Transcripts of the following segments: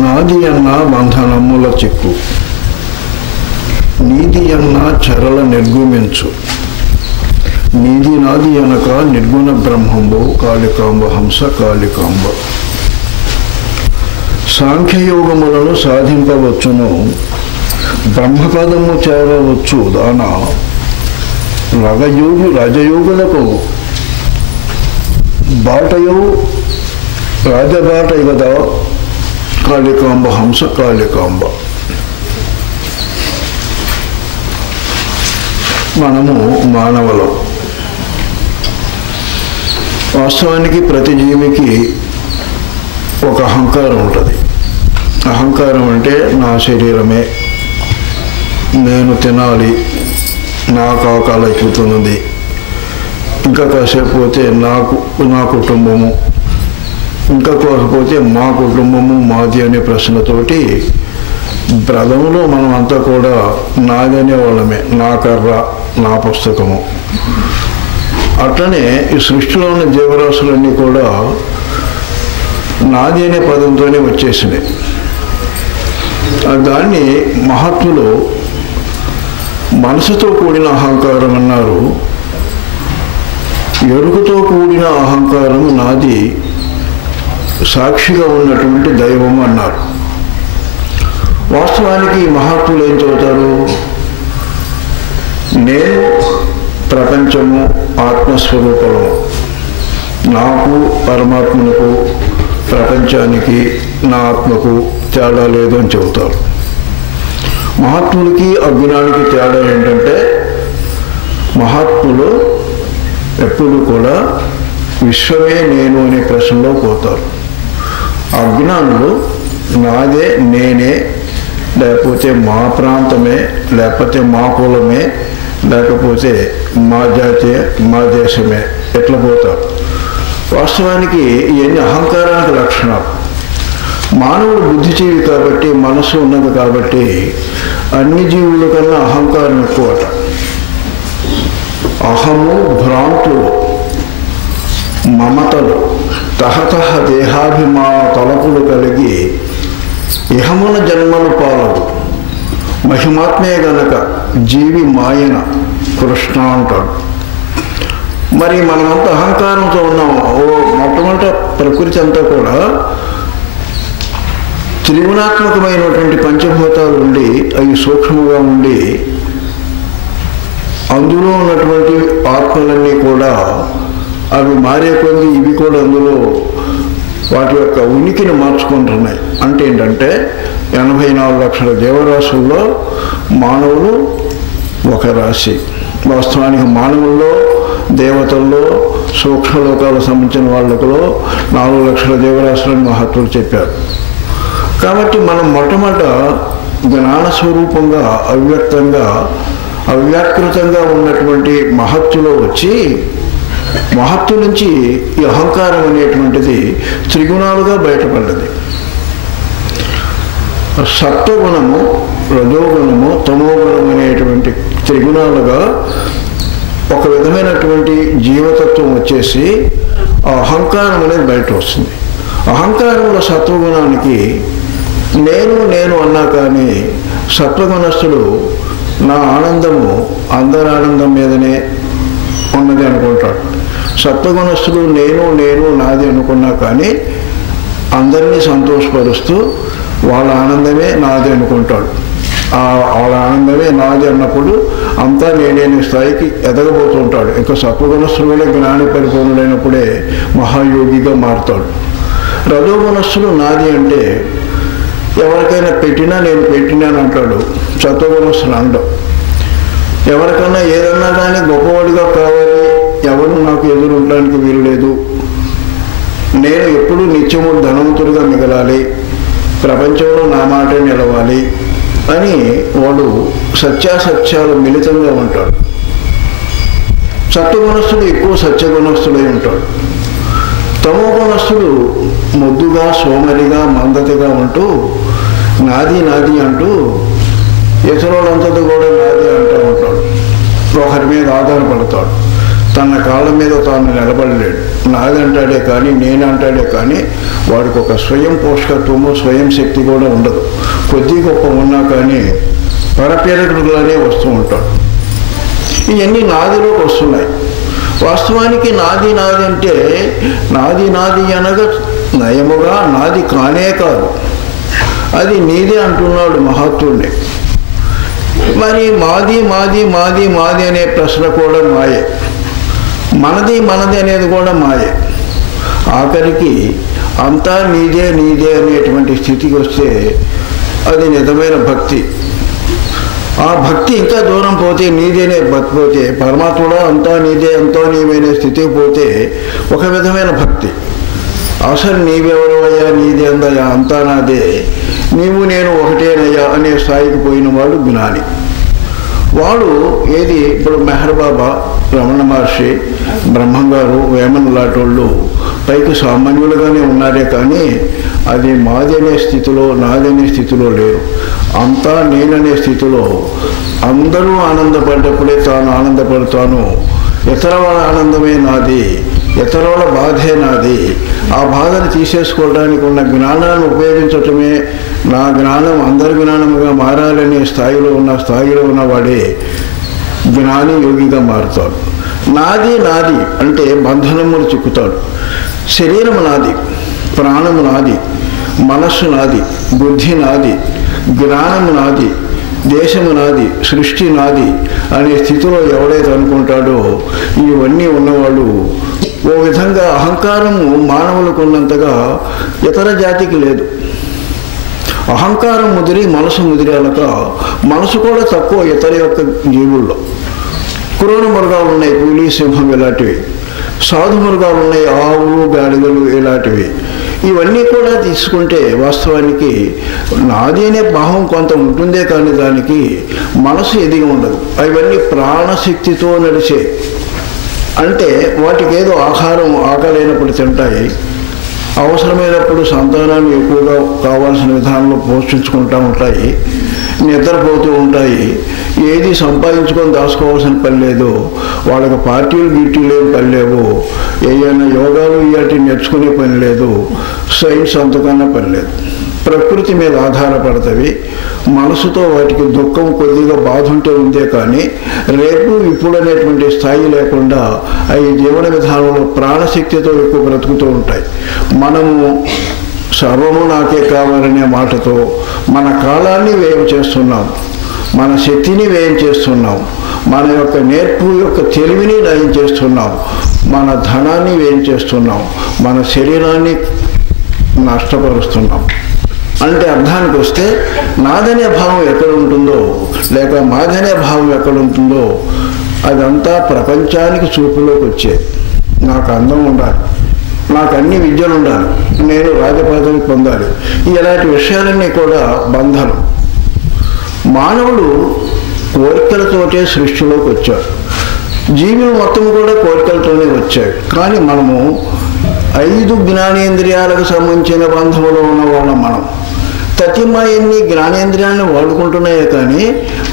నాది అన్న బంధనముల చిక్కు, నీది అన్న చరల నిర్గుమించు, నీది నాది అనక నిర్గుణ బ్రహ్మంబు కాళికాంబ హంస కాళికాంబ. సాంఖ్యయోగములను సాధింపవచ్చును, బ్రహ్మపదము చేరవచ్చు దాన రాజయోగులకు బాటయు రాజబాట కదా కాళికాంబ హంస కాళికాంబ. మనము మానవులం. వాస్తవానికి ప్రతి జీవికి ఒక అహంకారం ఉంటుంది. అహంకారం అంటే నా శరీరమే, నేను తినాలి, నాకు ఆకలి అయిపోతున్నది, ఇంకా కాసేపు పోతే నా కుటుంబము, ఇంకా కాకపోతే మా కుటుంబము మాది అనే ప్రశ్నతోటి బ్రదంలో మనం అంతా కూడా నాదనే వాళ్ళమే, నా కర్ర, నా పుస్తకము. అట్లనే ఈ సృష్టిలో ఉన్న జీవరాశులన్నీ కూడా నాది అనే పదంతోనే వచ్చేసినాయి. దాన్ని మహాత్ములు మనసుతో కూడిన అహంకారం అన్నారు, ఎరుకతో కూడిన అహంకారం నాది సాక్షిగా ఉన్నటువంటి దైవం అన్నారు. వాస్తవానికి మహాత్ములు ఏం చెబుతారు? నేను ప్రపంచము ఆత్మస్వరూపము, నాకు పరమాత్మకు ప్రపంచానికి నా ఆత్మకు తేడా లేదు అని చెబుతారు. మహాత్ములకి అజ్ఞానికి తేడా ఏంటంటే మహాత్ములు ఎప్పుడు కూడా విశ్వమే నేను అనే ప్రశ్నలో పోతారు. అజ్ఞానులు నాదే, నేనే, లేకపోతే మా ప్రాంతమే, లేకపోతే మా కులమే, లేకపోతే మా జాతి, మా దేశమే, ఎట్లా పోతారు. వాస్తవానికి ఇవన్నీ అహంకారానికి లక్షణాలు. మానవుడు బుద్ధిజీవి కాబట్టి, మనసు ఉన్నది కాబట్టి అన్ని జీవుల కన్నా అహంకారం ఎక్కువట. అహము, భ్రాంతులు, మమతలు, తహతహ దేహాభిమాన తలపులు కలిగి ఇహమున జన్మలు పాలదు. మహిమాత్మే గనక జీవి మాయన కృష్ణ అంటాడు. మరి మనమంతా అహంకారంతో ఉన్నాము. మొట్టమొదట ప్రకృతి అంతా కూడా త్రిగుణాత్మకమైనటువంటి పంచభూతాలు ఉండి, అవి సూక్ష్మంగా ఉండి, అందులో ఉన్నటువంటి ఆత్మలన్నీ కూడా అవి మారే కొద్ది ఇవి కూడా అందులో వాటి యొక్క ఉనికిని మార్చుకుంటున్నాయి. అంటే ఏంటంటే 84 లక్షల జీవరాశుల్లో మానవులు ఒక రాశి. వాస్తవానికి మానవుల్లో, దేవతల్లో, సూక్ష్మలోకాలకు సంబంధించిన వాళ్ళలో 4 లక్షల జీవరాశులని మహత్తులు చెప్పారు. కాబట్టి మనం మొట్టమొదట జ్ఞానస్వరూపంగా, అవ్యక్తంగా, అవ్యాకృతంగా ఉన్నటువంటి మహత్తులో వచ్చి, మహత్తు నుంచి ఈ అహంకారం అనేటువంటిది త్రిగుణాలుగా బయటపడ్డది. సత్వగుణము, రజోగుణము, తమోగుణం అనేటువంటి త్రిగుణాలుగా ఒక విధమైనటువంటి జీవతత్వం వచ్చేసి ఆ అహంకారం అనేది బయట వస్తుంది. అహంకారంలో సత్వగుణానికి నేను అన్నా కానీ సత్వగుణస్థుడు నా ఆనందము అందరి ఆనందం మీదనే ఉన్నది అనుకుంటాడు. సత్వగుణస్థుడు నేను నాది అనుకున్నా కానీ అందరినీ సంతోషపరుస్తూ వాళ్ళ ఆనందమే నాది అనుకుంటాడు. వాళ్ళ ఆనందమే నాది అన్నప్పుడు అంతా నేనే స్థాయికి ఎదగబోతుంటాడు. ఇంకా సత్వగుణస్థుడే జ్ఞాని పరిపూర్ణుడైనప్పుడే మహాయోగిగా మారుతాడు. రజోగుణస్థుడు నాది అంటే ఎవరికైనా పెట్టినా నేను పెట్టినాను అంటాడు. సత్వగుణస్థుడు అనడం. ఎవరికన్నా ఏదన్నా కానీ గొప్పవాడిగా కావాలి, ఎవరు నాకు ఎదురు ఉండడానికి వీలు లేదు, నేను ఎప్పుడూ నిత్యము ధనవంతుడిగా మిగలాలి, ప్రపంచంలో నా మాటే నిలవాలి అని వాడు సత్యాసత్యాలు మిళితంగా ఉంటాడు. సత్వగుణస్థుడు ఎక్కువ సత్యగుణస్థుడై ఉంటాడు. తమోగుణస్థుడు ముద్దుగా, సోమరిగా, మందతిగా ఉంటూ నాది అంటూ ఇతరులంతటి కూడా నాది అంటూ ఉంటాడు. ఒకరి మీద ఆధారపడతాడు. తన కాళ్ళ మీద తాను నిలబడలేడు. నాదంటాడే కానీ నేనంటాడే కానీ వాడికి ఒక స్వయం పోషకత్వము స్వయం శక్తి కూడా ఉండదు. కొద్ది గొప్ప ఉన్నా కానీ పరపేరకుడుగానే వస్తూ ఉంటాడు. ఇవన్నీ నాదిలోకి వస్తున్నాయి. వాస్తవానికి నాది నాది అంటే నాది నాది అనగా నయముగా నాది కానే కాదు, అది నీదే అంటున్నాడు మహాత్ముడిని. మరి మాది మాది మాది మాది అనే ప్రశ్న కూడా మాయే, మనది మనది అనేది కూడా మాయే. ఆఖరికి అంతా నీదే నీదే అనేటువంటి స్థితికి వస్తే అది నిజమైన భక్తి. ఆ భక్తి ఇంకా దూరం పోతే, నీదేనే బతిపోతే, పరమాత్ముడా అంతా నీదే అంతా నీవైన స్థితికి పోతే ఒక విధమైన భక్తి. అసలు నీవెవరవయ్యా, నీదే అందయ్యా, అంతా నాదే, నీవు నేను ఒకటేనయ్యా అనే స్థాయికి పోయిన వాడు జ్ఞాని. వాడు ఏది ఇప్పుడు మెహర్ బాబా, రమణ మహర్షి, బ్రహ్మంగారు, వేమన లాంటి పైకి సామాన్యులుగానే ఉన్నారే కానీ అది మాది అనే స్థితిలో నాదనే స్థితిలో లేరు. అంతా నేననే స్థితిలో అందరూ ఆనందపడ్డప్పుడే తాను ఆనందపడతాను. ఇతర వాళ్ళ ఆనందమే నాది, ఇతర వాళ్ళ బాధే నాది. ఆ బాధను తీసేసుకోవడానికి ఉన్న జ్ఞానాన్ని ఉపయోగించటమే నా జ్ఞానం అందరి జ్ఞానముగా మారాలనే స్థాయిలో ఉన్నవాడే జ్ఞాని యోగిగా మారుతాడు. నాది నాది అంటే బంధనములు చిక్కుతాడు. శరీరము నాది, ప్రాణము నాది, మనస్సు నాది, బుద్ధి నాది, జ్ఞానము నాది, దేశము నాది, సృష్టి నాది అనే స్థితిలో ఎవడైతే అనుకుంటాడో ఇవన్నీ ఉన్నవాళ్ళు ఓ విధంగా అహంకారము మానవులకు ఉన్నంతగా ఇతర జాతికి లేదు. అహంకారం ముదిరి మనసు ముదిరాలక మనసు కూడా తక్కువ ఇతర యొక్క జీవుల్లో. క్రూర మృగాలు ఉన్నాయి, పులి, సింహం ఇలాంటివి. సాధు మృగాలు ఉన్నాయి, ఆవులు, గాడిదలు ఇలాంటివి. ఇవన్నీ కూడా తీసుకుంటే వాస్తవానికి నాది అనే భావం కొంత ఉంటుందే కానీ దానికి మనసు ఎదిగి ఉండదు. అవన్నీ ప్రాణశక్తితో నడిచే, అంటే వాటికి ఏదో ఆహారం ఆకలైనప్పుడు తింటాయి, అవసరమైనప్పుడు సంతానాన్ని ఎక్కువగా కావాల్సిన విధానంలో పోషించుకుంటూ ఉంటాయి, నిద్రపోతూ ఉంటాయి. ఏది సంపాదించుకొని దాచుకోవాల్సిన పని లేదు, వాళ్ళకి పార్టీలు గిట్టీలు ఏం పని లేవు, ఏమైనా యోగాలు ఇలాంటి నేర్చుకునే పని లేదు, సైన్స్ అంతకన్నా పని లేదు. ప్రకృతి మీద ఆధారపడతవి. మనసుతో వాటికి దుఃఖం కొద్దిగా బాధ ఉంటే ఉందే కానీ రేపు ఇప్పుడు అనేటువంటి స్థాయి లేకుండా అవి జీవన విధానంలో ప్రాణశక్తితో ఎక్కువ బ్రతుకుతూ ఉంటాయి. మనము సర్వము నాకే కావాలనే మాటతో మన కాలాన్ని వ్యయం చేస్తున్నాం, మన శక్తిని వ్యయం చేస్తున్నాం, మన యొక్క నేర్పు యొక్క తెలివిని నయం చేస్తున్నాం, మన ధనాన్ని వ్యయం చేస్తున్నాం, మన శరీరాన్ని నష్టపరుస్తున్నాం. అంటే అర్థానికి వస్తే నాదనే భావం ఎక్కడ ఉంటుందో లేక మాదనే భావం ఎక్కడ ఉంటుందో అదంతా ప్రపంచానికి చూపులోకి వచ్చేది. నాకు అందం ఉండాలి, నాకు అన్ని విద్యలు ఉండాలి, నేను రాజపదవి పొందాలి, ఇలాంటి విషయాలన్నీ కూడా బంధనం. మానవుడు కోరికలతోటే సృష్టిలోకి వచ్చాడు. జీవులు మొత్తం కూడా కోరికలతోనే వచ్చాయి. కానీ మనము 5 జ్ఞానేంద్రియాలకు సంబంధించిన బంధంలో ఉన్నవాళ్ళం. మనం తతిమయన్ని జ్ఞానేంద్రియాలను వాడుకుంటున్నాయే కానీ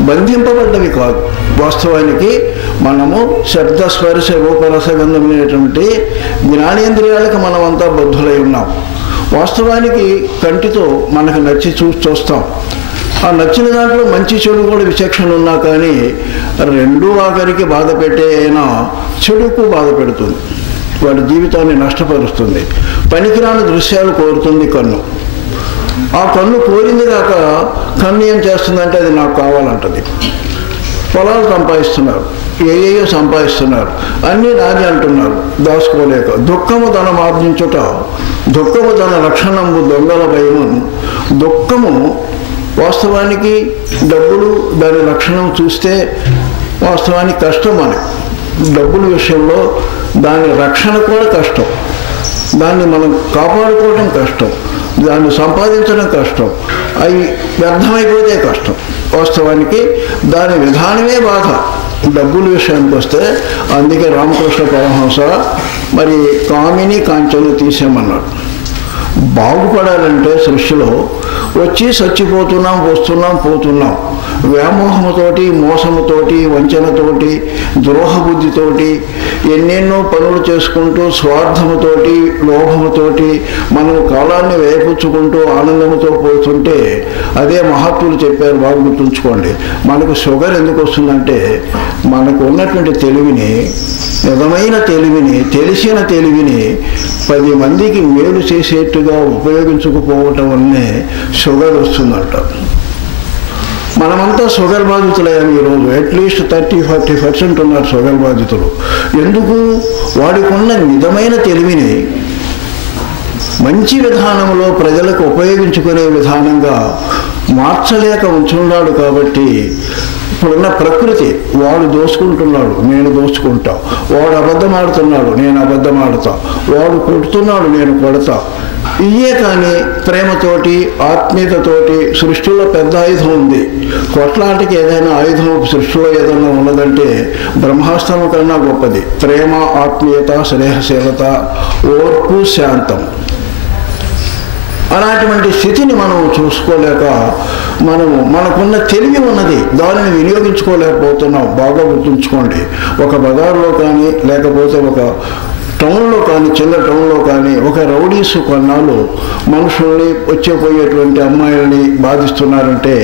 బంధింపబడ్డవి కాదు. వాస్తవానికి మనము శబ్ద స్పర్శ రూపరసగంధమైనటువంటి జ్ఞానేంద్రియాలకు మనమంతా బద్ధులై ఉన్నాం. వాస్తవానికి కంటితో మనకు నచ్చి చూస్తాం. ఆ నచ్చిన దాంట్లో మంచి చెడు కూడా విచక్షణ ఉన్నా కానీ రెండూ ఆఖరికి బాధ పెట్టే అయినా చెడుకు బాధ పెడుతుంది, వాడి జీవితాన్ని నష్టపరుస్తుంది. పనికిరాని దృశ్యాలు కోరుతుంది కన్ను. ఆ కన్ను కోరింది కాక కన్ను ఏం చేస్తుందంటే అది నాకు కావాలంటది. పొలాలు సంపాదిస్తున్నారు, ఏయో సంపాదిస్తున్నారు, అన్నీ నాది అంటున్నారు దాచుకోలేక. దుఃఖము ధనం ఆర్జించుట, దుఃఖము ధన లక్షణము దొంగల భయము. దుఃఖము వాస్తవానికి డబ్బులు దాని లక్షణం చూస్తే వాస్తవానికి కష్టం. మనకి డబ్బుల విషయంలో దాని రక్షణ కూడా కష్టం, దాన్ని మనం కాపాడుకోవడం కష్టం, దాన్ని సంపాదించడం కష్టం, అవి వ్యర్థమైపోతే కష్టం. వాస్తవానికి దాని విధానమే బాధ డబ్బుల విషయానికి వస్తే. అందుకే రామకృష్ణ పరమహంస మరి కామిని కాంచెను తీసేయమన్నాడు. బాగుపడాలంటే సృష్టిలో వచ్చి చచ్చిపోతున్నాం, వస్తున్నాం, పోతున్నాం. వ్యామోహముతోటి, మోసముతోటి, వంచనతోటి, ద్రోహబుద్ధితోటి ఎన్నెన్నో పనులు చేసుకుంటూ స్వార్థముతోటి, లోభముతోటి మనం కాలాన్ని వేపుచ్చుకుంటూ ఆనందముతో పోతుంటే అదే మహాత్ములు చెప్పారు, బాగా గుర్తుంచుకోండి. మనకు షుగర్ ఎందుకు వస్తుందంటే మనకు ఉన్నటువంటి తెలివిని, నిజమైన తెలివిని, తెలిసిన తెలివిని 10 మందికి మేలు చేసేట్టుగా ఉపయోగించకపోవటం వల్లనే షుగర్ వస్తుందంట. మనమంతా షుగర్ బాధితులయ్యాము ఈరోజు. అట్లీస్ట్ 30-40% ఉన్నారు షుగర్ బాధితులు. ఎందుకు? వాడికి ఉన్న నిజమైన తెలివిని మంచి విధానంలో ప్రజలకు ఉపయోగించుకునే విధానంగా మార్చలేక ఉంచున్నాడు. కాబట్టి ఇప్పుడున్న ప్రకృతి, వాడు దోచుకుంటున్నాడు, నేను దోచుకుంటా, వాడు అబద్ధం ఆడుతున్నాడు, నేను అబద్ధం ఆడుతా, వాడు కొడుతున్నాడు, నేను కొడతా. ఇయే కానీ ప్రేమతోటి, ఆత్మీయతతోటి సృష్టిలో పెద్ద ఆయుధం ఉంది. కొట్లాటికి ఏదైనా ఆయుధం సృష్టిలో ఏదైనా ఉన్నదంటే బ్రహ్మాస్త్రం కన్నా గొప్పది. ప్రేమ, ఆత్మీయత, స్నేహశీలత, ఓర్పు, శాంతం. అలాంటి స్థితిని మనం చూసుకోలేక మనకున్న తెలివి ఉన్నది, దానిని వినియోగించుకోలేకపోతున్నాం. బాగా గుర్తుంచుకోండి. ఒక బజార్లో కానీ లేకపోతే ఒక టౌన్లో కానీ, చిన్న టౌన్లో కానీ ఒక రౌడీస్ కొన్నాళ్ళు మనుషుల్ని, వచ్చేపోయేటువంటి అమ్మాయిల్ని బాధిస్తున్నారంటే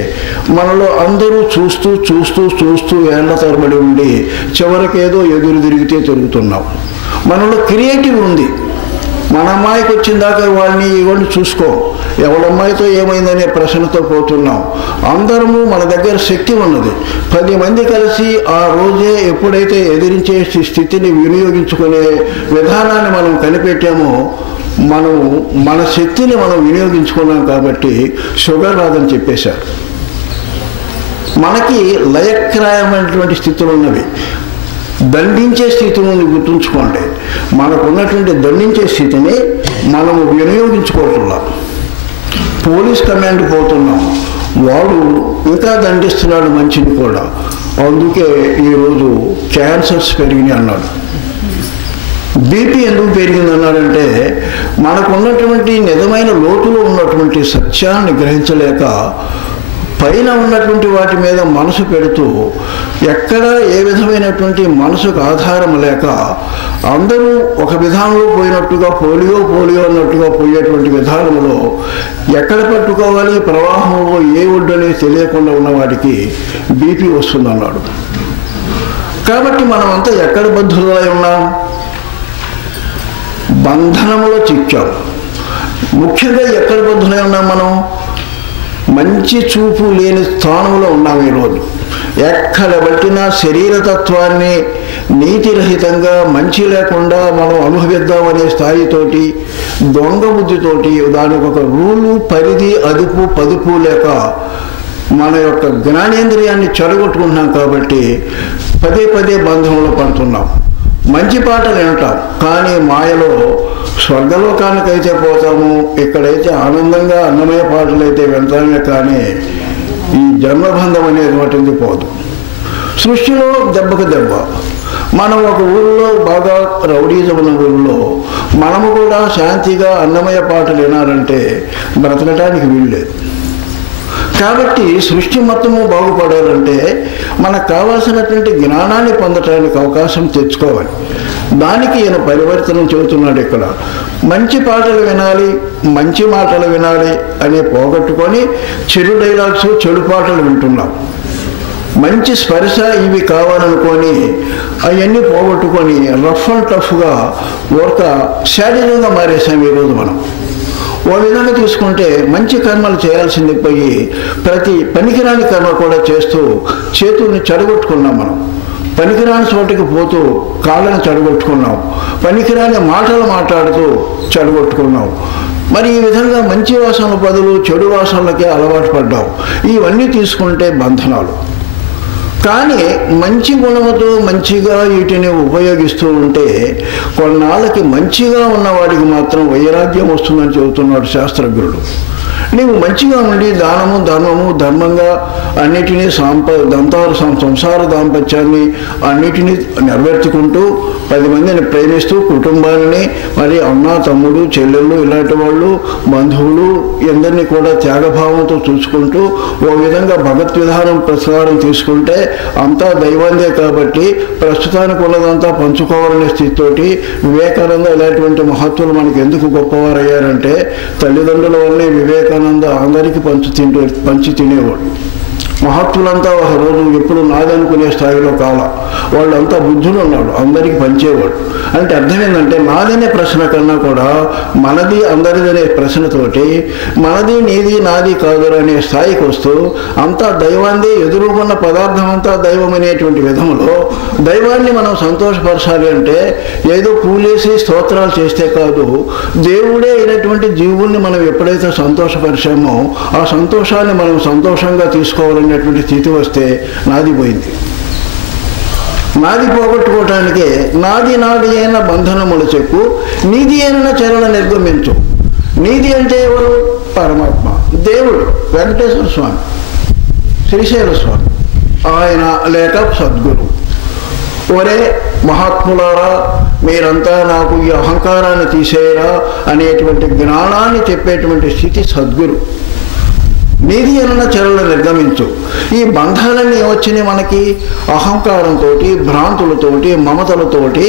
మనలో అందరూ చూస్తూ చూస్తూ చూస్తూ ఏళ్ల తరబడి ఉండి చివరికి ఏదో ఎదురు తిరిగితే తిరుగుతున్నాం. మనలో క్రియేటివ్ ఉంది. మన అమ్మాయికి వచ్చిన దాకా ఇవాళని చూసుకో, ఎవడమ్మాయితో ఏమైందనే ప్రశ్నతో పోతున్నాం. అందరము మన దగ్గర శక్తి ఉన్నది. 10 మంది కలిసి ఆ రోజే ఎప్పుడైతే ఎదిరించే స్థితిని వినియోగించుకునే విధానాన్ని మనం కనిపెట్టామో మన శక్తిని మనం వినియోగించుకున్నాం. కాబట్టి షుగర్ రాదని చెప్పేశారు. మనకి లయక్రాయమైనటువంటి స్థితులు ఉన్నవి. దండించే స్థితిని గుర్తుంచుకోండి. మనకున్నటువంటి దండించే స్థితిని మనము వినియోగించుకోవట్లా. పోలీస్ కమాండ్ పోతున్నాం, వాడు ఇంకా దండిస్తున్నాడు మనిషిని కూడా. అందుకే ఈరోజు క్యాన్సర్స్ పెరిగినాయి అన్నాడు. బీపీ ఎందుకు పెరిగింది అన్నాడంటే మనకున్నటువంటి నిజమైన లోతులో ఉన్నటువంటి సత్యాన్ని గ్రహించలేక పైన ఉన్నటువంటి వాటి మీద మనసు పెడుతూ ఎక్కడ ఏ విధమైనటువంటి మనసుకు ఆధారం లేక అందరూ ఒక విధానంలో పోయినట్టుగా పోలియో అన్నట్టుగా పోయేటువంటి విధానంలో ఎక్కడ పట్టుకోవాలి, ప్రవాహంలో ఏ ఒడ్డనే తెలియకుండా ఉన్న వాడికి బీపీ వస్తుందన్నాడు. కాబట్టి మనమంతా ఎక్కడ బద్ధులై ఉన్నాం? బంధనంలో చిక్కాం. ముఖ్యంగా ఎక్కడ బద్ధులై ఉన్నాం? మనం మంచి చూపు లేని స్థానంలో ఉన్నాం ఈరోజు. ఎక్కడ బట్టినా శరీరతత్వాన్ని నీతిరహితంగా, మంచి లేకుండా మనం అనుభవిద్దామనే స్థాయితోటి, దొంగ బుద్ధితోటి, దానికి ఒక రూలు, పరిధి, అదుపు, పదుపు లేక మన యొక్క జ్ఞానేంద్రియాన్ని చెడగొట్టుకుంటున్నాం. కాబట్టి పదే బంధంలో పడుతున్నాం. మంచి పాటలు వింటాం, కానీ మాయలో స్వర్గలోకానికైతే పోతాము, ఇక్కడైతే ఆనందంగా అన్నమయ పాటలు అయితే వింటామే, కానీ ఈ జన్మబంధం అనేది వాటింది పోదు. సృష్టిలో దెబ్బకు దెబ్బ. మనం ఒక ఊరిలో బాగా రౌడీజం ఉన్న ఊరిలో మనము కూడా శాంతిగా అన్నమయ పాటలు వినాలంటే బ్రతకటానికి వీల్లేదు. కాబట్టి సృష్టి మొత్తము బాగుపడాలంటే మనకు కావాల్సినటువంటి జ్ఞానాన్ని పొందటానికి అవకాశం తెచ్చుకోవాలి. దానికి ఈయన పరివర్తనం చెబుతున్నాడు. ఇక్కడ మంచి పాటలు వినాలి, మంచి మాటలు వినాలి అనే పోగొట్టుకొని చెడు డైలాగ్స్, చెడు పాటలు వింటున్నాం. మంచి స్పర్శ ఇవి కావాలనుకొని అవన్నీ పోగొట్టుకొని రఫ్ అండ్ టఫ్గా ఒక శారీరంగా మారేసాం ఈరోజు మనం. ఓ విధంగా తీసుకుంటే మంచి కర్మలు చేయాల్సింది పోయి ప్రతి పనికిరాని కర్మ కూడా చేస్తూ చేతుల్ని చెడగొట్టుకున్నాం. మనం పనికిరాని చోటికి పోతూ కాళ్ళని చెడగొట్టుకున్నాం. పనికిరాని మాటలు మాట్లాడుతూ చెడగొట్టుకున్నాం. మరి ఈ విధంగా మంచి వాసనల బదులు చెడు వాసనలకే అలవాటు పడ్డాం. ఇవన్నీ తీసుకుంటే బంధనాలు. కానీ మంచి గుణముతో మంచిగా వీటిని ఉపయోగిస్తూ ఉంటే కొన్నాళ్ళకి మంచిగా ఉన్నవాడికి మాత్రం వైరాగ్యం వస్తుందని చెబుతున్నాడు శాస్త్రజ్ఞుడు. నీవు మంచిగా ఉండి దానము ధర్మము ధర్మంగా అన్నిటినీ సంసార దాంపత్యాన్ని అన్నిటినీ నెరవేర్చుకుంటూ 10 మందిని ప్రేమిస్తూ కుటుంబాలని మరి అన్న తమ్ముడు చెల్లెళ్ళు ఇలాంటి వాళ్ళు బంధువులు అందరినీ కూడా త్యాగభావంతో చూసుకుంటూ ఓ విధంగా భగవత్ విధానం ప్రసారం తీసుకుంటే అంతా దైవాందే కాబట్టి ప్రస్తుతానికి ఉన్నదంతా పంచుకోవాలనే స్థితితోటి వివేకానంద ఇలాంటి మహత్తులు మనకి ఎందుకు గొప్పవారయ్యారంటే తల్లిదండ్రుల వల్లే వివేకానంద అందరికీ పంచి తినేవాడు. మహత్తులంతా ఒక రోజు ఎప్పుడు నాదనుకునే స్థాయిలో కాల వాళ్ళంతా బుద్ధులు ఉన్నాడు, అందరికీ పంచేవాడు. అంటే అర్థం ఏంటంటే నాదనే ప్రశ్న కన్నా కూడా మనది అందరిదనే ప్రశ్నతోటి మనది నీది నాది కాదు అనే స్థాయికి వస్తూ అంతా దైవాన్ని ఎదురుగున్న పదార్థం అంతా దైవం అనేటువంటి విధంలో దైవాన్ని మనం సంతోషపరచాలి అంటే ఏదో పూలేసి స్తోత్రాలు చేస్తే కాదు, దేవుడే అయినటువంటి జీవుల్ని మనం ఎప్పుడైతే సంతోషపరిచామో ఆ సంతోషాన్ని మనం సంతోషంగా తీసుకోవాలనేటువంటి స్థితి వస్తే నాది పోయింది. నాది పోగొట్టుకోవటానికే నాది అయిన బంధనములు చెప్పు, నీది అయిన చరణ నిర్గమించు. నీది అంటే ఎవరు? పరమాత్మ, దేవుడు, వెంకటేశ్వర స్వామి, శ్రీశైల స్వామి, ఆయన లేక సద్గురు. ఒరే మహాత్ములారా, మీరంతా నాకు ఈ అహంకారాన్ని తీసేయరా అనేటువంటి జ్ఞానాన్ని చెప్పేటువంటి స్థితి సద్గురు. నీది అన్న చరణ నిర్గమించు. ఈ బంధాలన్నీ వచ్చినాయి మనకి అహంకారంతో, భ్రాంతులతోటి, మమతలతోటి.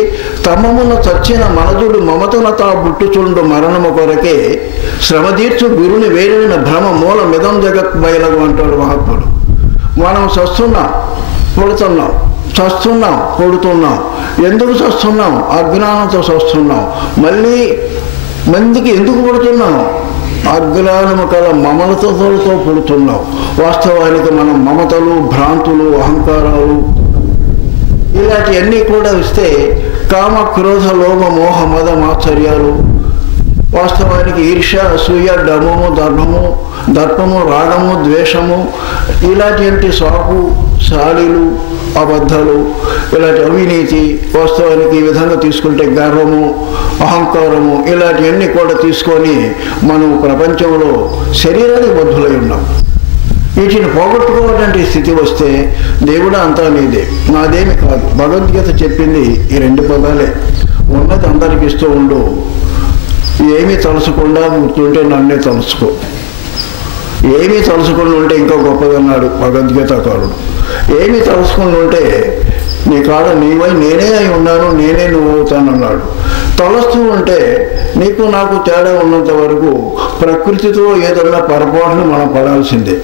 తమమున చచ్చిన మనజుడు మమతన తా బుట్టుచుండు మరణము కొరకే శ్రమదీర్చు గురుని వేరైన భ్రమ మూల మిదం జగత్ బయలగు అంటాడు మహాత్ముడు. మనం చస్తున్నాం, పుడుతున్నాం, చస్తున్నాం, పుడుతున్నాం. ఎందుకు చస్తున్నాం? అజ్ఞానంతో చస్తున్నాం. మళ్ళీ మందికి ఎందుకు పుడుతున్నాం? అజ్ఞానము కల మమతలతో పుడుతున్నాం. వాస్తవానికి మనం మమతలు, భ్రాంతులు, అహంకారాలు ఇలాంటివన్నీ కూడా ఇస్తే కామ, క్రోధ, లోభ, మోహ, మద, మాత్సర్యాలు, వాస్తవానికి ఈర్ష, అసూయ, డమము, దర్పము, రాగము, ద్వేషము, ఇలాంటి సాకు, శాలీలు, అబద్ధాలు, ఇలాంటి అవినీతి, వాస్తవానికి ఈ విధంగా తీసుకుంటే గర్వము, అహంకారము, ఇలాంటివన్నీ కూడా తీసుకొని మనం ప్రపంచంలో శరీరానికి బద్ధులై ఉన్నాం. వీటిని పోగొట్టుకోవాలంటే స్థితి వస్తే దేవుడు అంతా నీదే, నాదేమి కాదు. భగవద్గీత చెప్పింది ఈ 2 పదాలే. ఉన్నది అందరికి ఇస్తూ ఉండు, ఏమీ తలుచుకుండా గుర్తుంటే నన్నే తలుచుకో. ఏమీ తలుచుకుండా ఉంటే ఇంకా గొప్పదన్నాడు భగవద్గీతాకారుడు. ఏమీ తలుచుకుండా ఉంటే నీ కాడ నీవై నేనే అయి ఉన్నాను, నేనే నువ్వు అవుతానన్నాడు. తలుస్తూ ఉంటే నీకు నాకు తేడా ఉన్నంత వరకు ప్రకృతితో ఏదన్నా పొరపాటును మనం పడాల్సిందే.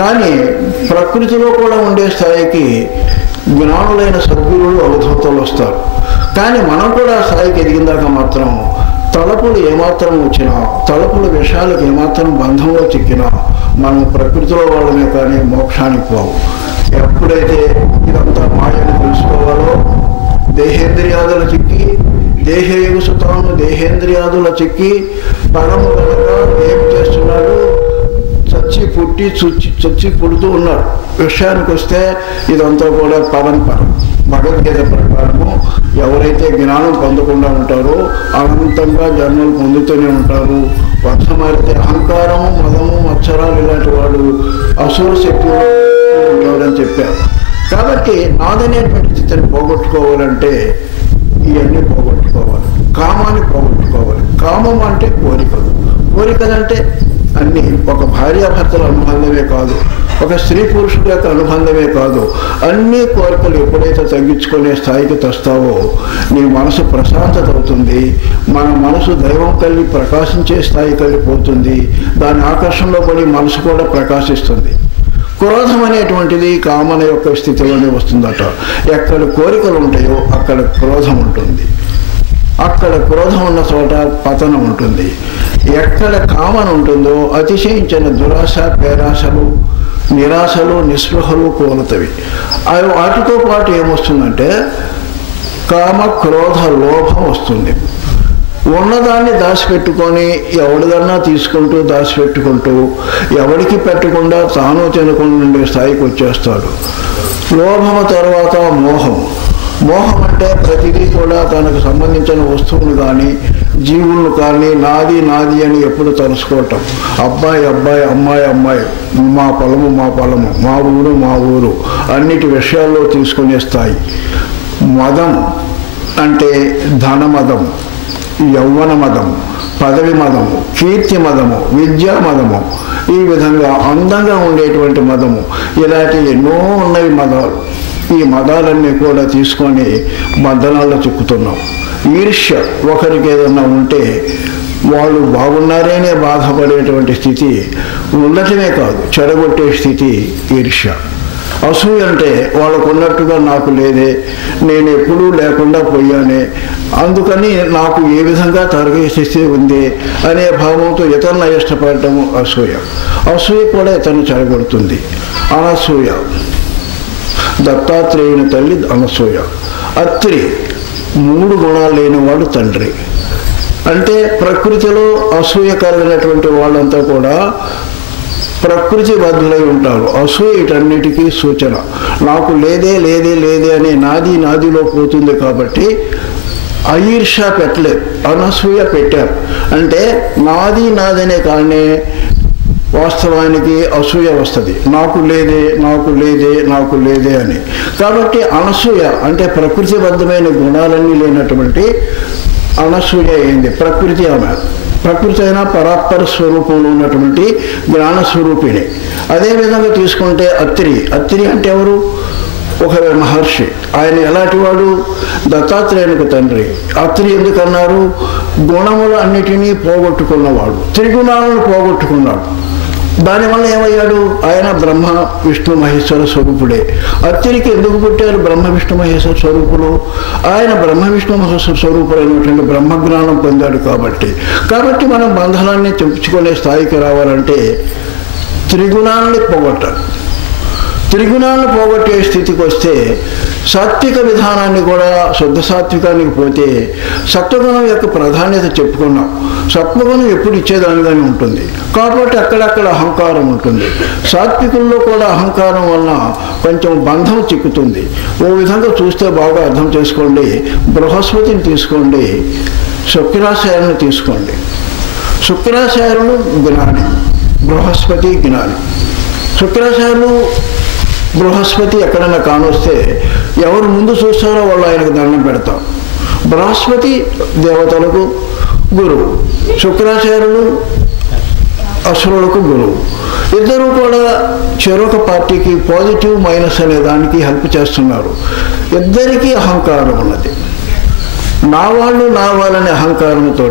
కానీ ప్రకృతిలో కూడా ఉండే స్థాయికి జ్ఞానులైన సద్గురువులు అవధూతలు వస్తారు. కానీ మనం కూడా స్థాయికి ఎదిగిందాక మాత్రం తలపులు ఏమాత్రం వచ్చినా, తలపుల విషయాలకు ఏమాత్రం బంధంలో చిక్కినా మనం ప్రకృతిలో వాళ్ళమే కానీ మోక్షానికి పోవు. ఎప్పుడైతే ఇదంతా మాయను తెలుసుకోవాలో దేహేంద్రియాదుల చిక్కి దేహేయుసుతాను దేహేంద్రియాదుల చిక్కి పరము కనుక ఏం చేస్తున్నాడు? చచ్చి పుడుతూ ఉన్నాడు. విషయానికి వస్తే ఇదంతా కూడా పరంపరం. భగవద్గీత ప్రకారము ఎవరైతే జ్ఞానం పొందకుండా ఉంటారో అనంతంగా జన్మలు పొందుతూనే ఉంటారు. వర్షమారితే అహంకారము, మదము, మత్సరాలు ఇలాంటి వాడు అసుర శక్తి ఉంటాడని చెప్పారు. కాబట్టి నాదనేటువంటి స్థితిని పోగొట్టుకోవాలంటే ఇవన్నీ పోగొట్టుకోవాలి. కామాన్ని పోగొట్టుకోవాలి. కామం అంటే కోరికలు. కోరికలంటే అన్నీ ఒక భార్యాభర్తల అనుబంధమే కాదు, ఒక స్త్రీ పురుషుల యొక్క అనుబంధమే కాదు. అన్ని కోరికలు ఎప్పుడైతే తగ్గించుకునే స్థాయికి తెస్తావో నీ మనసు ప్రశాంతత అవుతుంది. మన మనసు దైవం కలిగి ప్రకాశించే స్థాయి కలిగిపోతుంది. దాని ఆకర్షణలో పడి మనసు కూడా ప్రకాశిస్తుంది. క్రోధం అనేటువంటిది కామన యొక్క స్థితిలోనే వస్తుందట. ఎక్కడ కోరికలు ఉంటాయో అక్కడ క్రోధం ఉంటుంది. అక్కడ క్రోధం ఉన్న చోట పతనం ఉంటుంది. ఎక్కడ కామన ఉంటుందో అతిశయించిన దురాశ, పేరాశలు, నిరాశలు, నిస్పృహలు కోలుతవి. వాటితో పాటు ఏమొస్తుందంటే కామ, క్రోధ, లోభం వస్తుంది. ఉన్నదాన్ని దాచిపెట్టుకొని ఎవడిదన్నా తీసుకుంటూ దాచిపెట్టుకుంటూ ఎవడికి పెట్టకుండా తాను తినకుండా ఉండే స్థాయికి వచ్చేస్తాడు. లోభము తర్వాత మోహం. మోహం అంటే ప్రతిదీ కూడా తనకు సంబంధించిన వస్తువులు కానీ జీవులను కానీ నాది నాది అని ఎప్పుడు తలుసుకోవటం, అబ్బాయి అబ్బాయి, అమ్మాయి అమ్మాయి, మా పొలము మా పొలము, మా ఊరు మా ఊరు అన్నిటి విషయాల్లో తీసుకునే స్థాయి. మదం అంటే ధనమదము, యౌవన మదము, పదవి మదము, కీర్తి మదము, విద్యా మదము, ఈ విధంగా అందంగా ఉండేటువంటి మదము, ఇలాంటి ఎన్నో ఉన్నవి మదాలు. ఈ మదాలన్నీ కూడా తీసుకొని బంధనాల్లో చిక్కుతున్నాం. ఈర్ష్య, ఒకరికి ఏదన్నా ఉంటే వాళ్ళు బాగున్నారనే బాధపడేటువంటి స్థితి ఉండటమే కాదు, చెడగొట్టే స్థితి ఈర్ష్య. అసూయ అంటే వాళ్ళకు ఉన్నట్టుగా నాకు లేదే, నేను ఎప్పుడూ లేకుండా పోయానే, అందుకని నాకు ఏ విధంగా తరగతి ఉంది అనే భావంతో ఇతరులను ఇష్టపడటము అసూయ. అసూయ కూడా ఇతరులను చెడగొడుతుంది. అనసూయ, దత్తాత్రేయుని తల్లి అనసూయ. అత్రి, 3 గుణాలు లేనివాడు తండ్రి. అంటే ప్రకృతిలో అసూయ కలిగినటువంటి వాళ్ళంతా కూడా ప్రకృతి బద్ధులై ఉంటారు. అసూయ వీటన్నిటికీ సూచన. నాకు లేదే లేదే లేదే అనే నాది నాదిలో పోతుంది కాబట్టి అఈర్ష పెట్టలేదు, అనసూయ పెట్టారు. అంటే నాది నాదనే కానీ వాస్తవానికి అసూయ వస్తుంది, నాకు లేదే నాకు లేదే నాకు లేదే అని. కాబట్టి అనసూయ అంటే ప్రకృతిబద్ధమైన గుణాలన్నీ లేనటువంటి అనసూయ అయింది. ప్రకృతి ఆమె, ప్రకృతి అయినా పరాత్పర స్వరూపంలో ఉన్నటువంటి జ్ఞాన స్వరూపిణి. అదేవిధంగా తీసుకుంటే అత్రి. అత్రి అంటే ఎవరు? ఒక మహర్షి. ఆయన ఎలాంటి వాడు? దత్తాత్రేయునికి తండ్రి. అత్రి ఎందుకన్నారు? గుణములు అన్నిటినీ పోగొట్టుకున్నవాడు, త్రిగుణాలను పోగొట్టుకున్నాడు. దానివల్ల ఏమయ్యాడు? ఆయన బ్రహ్మ విష్ణు మహేశ్వర స్వరూపుడే. అత్రికి ఎందుకు పుట్టారు బ్రహ్మ విష్ణు మహేశ్వర స్వరూపులు? ఆయన బ్రహ్మ విష్ణు మహేశ్వర స్వరూపులైనటువంటి బ్రహ్మజ్ఞానం పొందాడు కాబట్టి మనం బంధాలన్నీ తెంచుకునే స్థాయికి రావాలంటే త్రిగుణాలని పోగొట్టాలి. త్రిగుణాలను పోగొట్టే స్థితికి వస్తే సాత్విక విధానాన్ని కూడా, శుద్ధ సాత్వికానికి పోతే సత్వగుణం యొక్క ప్రాధాన్యత చెప్పుకున్నాం. సత్వగుణం ఎప్పుడు ఇచ్చేదానిగానే ఉంటుంది కాబట్టి అక్కడక్కడ అహంకారం ఉంటుంది. సాత్వికుల్లో కూడా అహంకారం వలన కొంచెం బంధం చిక్కుతుంది. ఓ విధంగా చూస్తే బాగా అర్థం చేసుకోండి. బృహస్పతిని తీసుకోండి, శుక్రాచార్యుని తీసుకోండి. శుక్రాచార్యులు జ్ఞాని, బృహస్పతి జ్ఞాని. శుక్రాచార్యులు బృహస్పతి ఎక్కడన్నా కానొస్తే ఎవరు ముందు చూస్తారో వాళ్ళు ఆయనకు దండం పెడతాం. బృహస్పతి దేవతలకు గురువు, శుక్రాచార్యులు అసురులకు గురువు. ఇద్దరు కూడా చెరొక పార్టీకి పాజిటివ్ మైనస్ అనే దానికి హెల్ప్ చేస్తున్నారు. ఇద్దరికీ అహంకారం ఉన్నది. నా వాళ్ళు నా వాళ్ళనే అహంకారంతో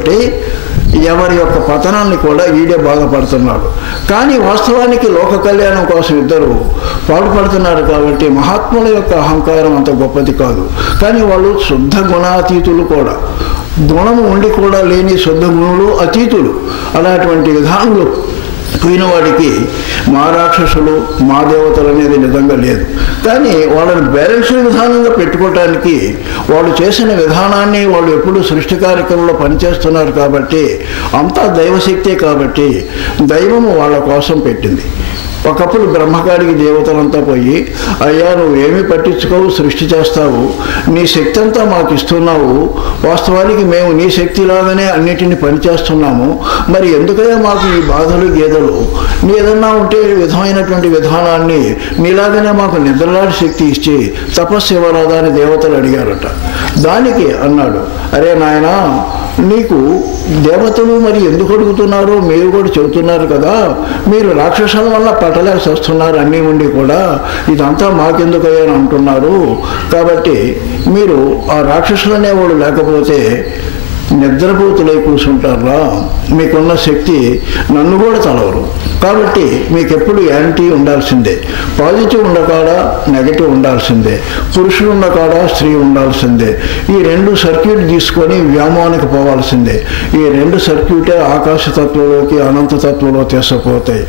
ఎవరి యొక్క పతనాన్ని కూడా ఈడే బాధపడుతున్నాడు. కానీ వాస్తవానికి లోక కళ్యాణం కోసం ఇద్దరు పాటుపడుతున్నారు కాబట్టి మహాత్ముల యొక్క అహంకారం అంత గొప్పది కాదు. కానీ వాళ్ళు శుద్ధ గుణాతీతులు కూడా, గుణము ఉండి కూడా లేని శుద్ధ గుణులు అతీతులు. అలాంటి విధానంలో పోయిన వాడికి మా రాక్షసులు మా దేవతలు అనేది నిజంగా లేదు. కానీ వాళ్ళని బ్యాలెన్స్ విధానంగా పెట్టుకోవటానికి వాళ్ళు చేసిన విధానాన్ని వాళ్ళు ఎప్పుడు సృష్టి కార్యక్రమంలో పనిచేస్తున్నారు కాబట్టి అంతా దైవశక్తే. కాబట్టి దైవము వాళ్ళ కోసం పెట్టింది. ఒకప్పుడు బ్రహ్మగాడికి దేవతలంతా పోయి, అయ్యా నువ్వేమీ పట్టించుకోవు, సృష్టి చేస్తావు, నీ శక్తి అంతా మాకు ఇస్తున్నావు, వాస్తవానికి మేము నీ శక్తిలాగానే అన్నిటిని పనిచేస్తున్నాము, మరి ఎందుకయ్యా మాకు ఈ బాధలు గేదలు? నీ ఏదన్నా ఉంటే విధమైనటువంటి విధానాన్ని నీలాగానే మాకు నిద్రలాంటి శక్తి ఇచ్చి తపస్సు ఇవ్వరాదా అని దేవతలు అడిగారట. దానికి అన్నాడు, అరే నాయనా, నీకు దేవతలు మరి ఎందుకు అడుగుతున్నారో మీరు కూడా చెబుతున్నారు కదా, మీరు రాక్షసుల వల్ల పట్టలేక వస్తున్నారు అన్నీ ఉండి కూడా, ఇదంతా మాకెందుకయ్యా అని అంటున్నారు. కాబట్టి మీరు ఆ రాక్షసులు అనేవాడు లేకపోతే నిద్రపోతులై కూర్చుంటారా? మీకున్న శక్తి నన్ను కూడా తలవరు. కాబట్టి మీకు ఎప్పుడు యాంటీ ఉండాల్సిందే. పాజిటివ్ ఉండకాడా నెగటివ్ ఉండాల్సిందే. పురుషుడు ఉండకాడా స్త్రీ ఉండాల్సిందే. ఈ 2 సర్క్యూట్ తీసుకొని వ్యామోహానికి పోవాల్సిందే. ఈ 2 సర్క్యూటే ఆకాశతత్వంలోకి అనంతతత్వంలో తీసుకుపోతాయి.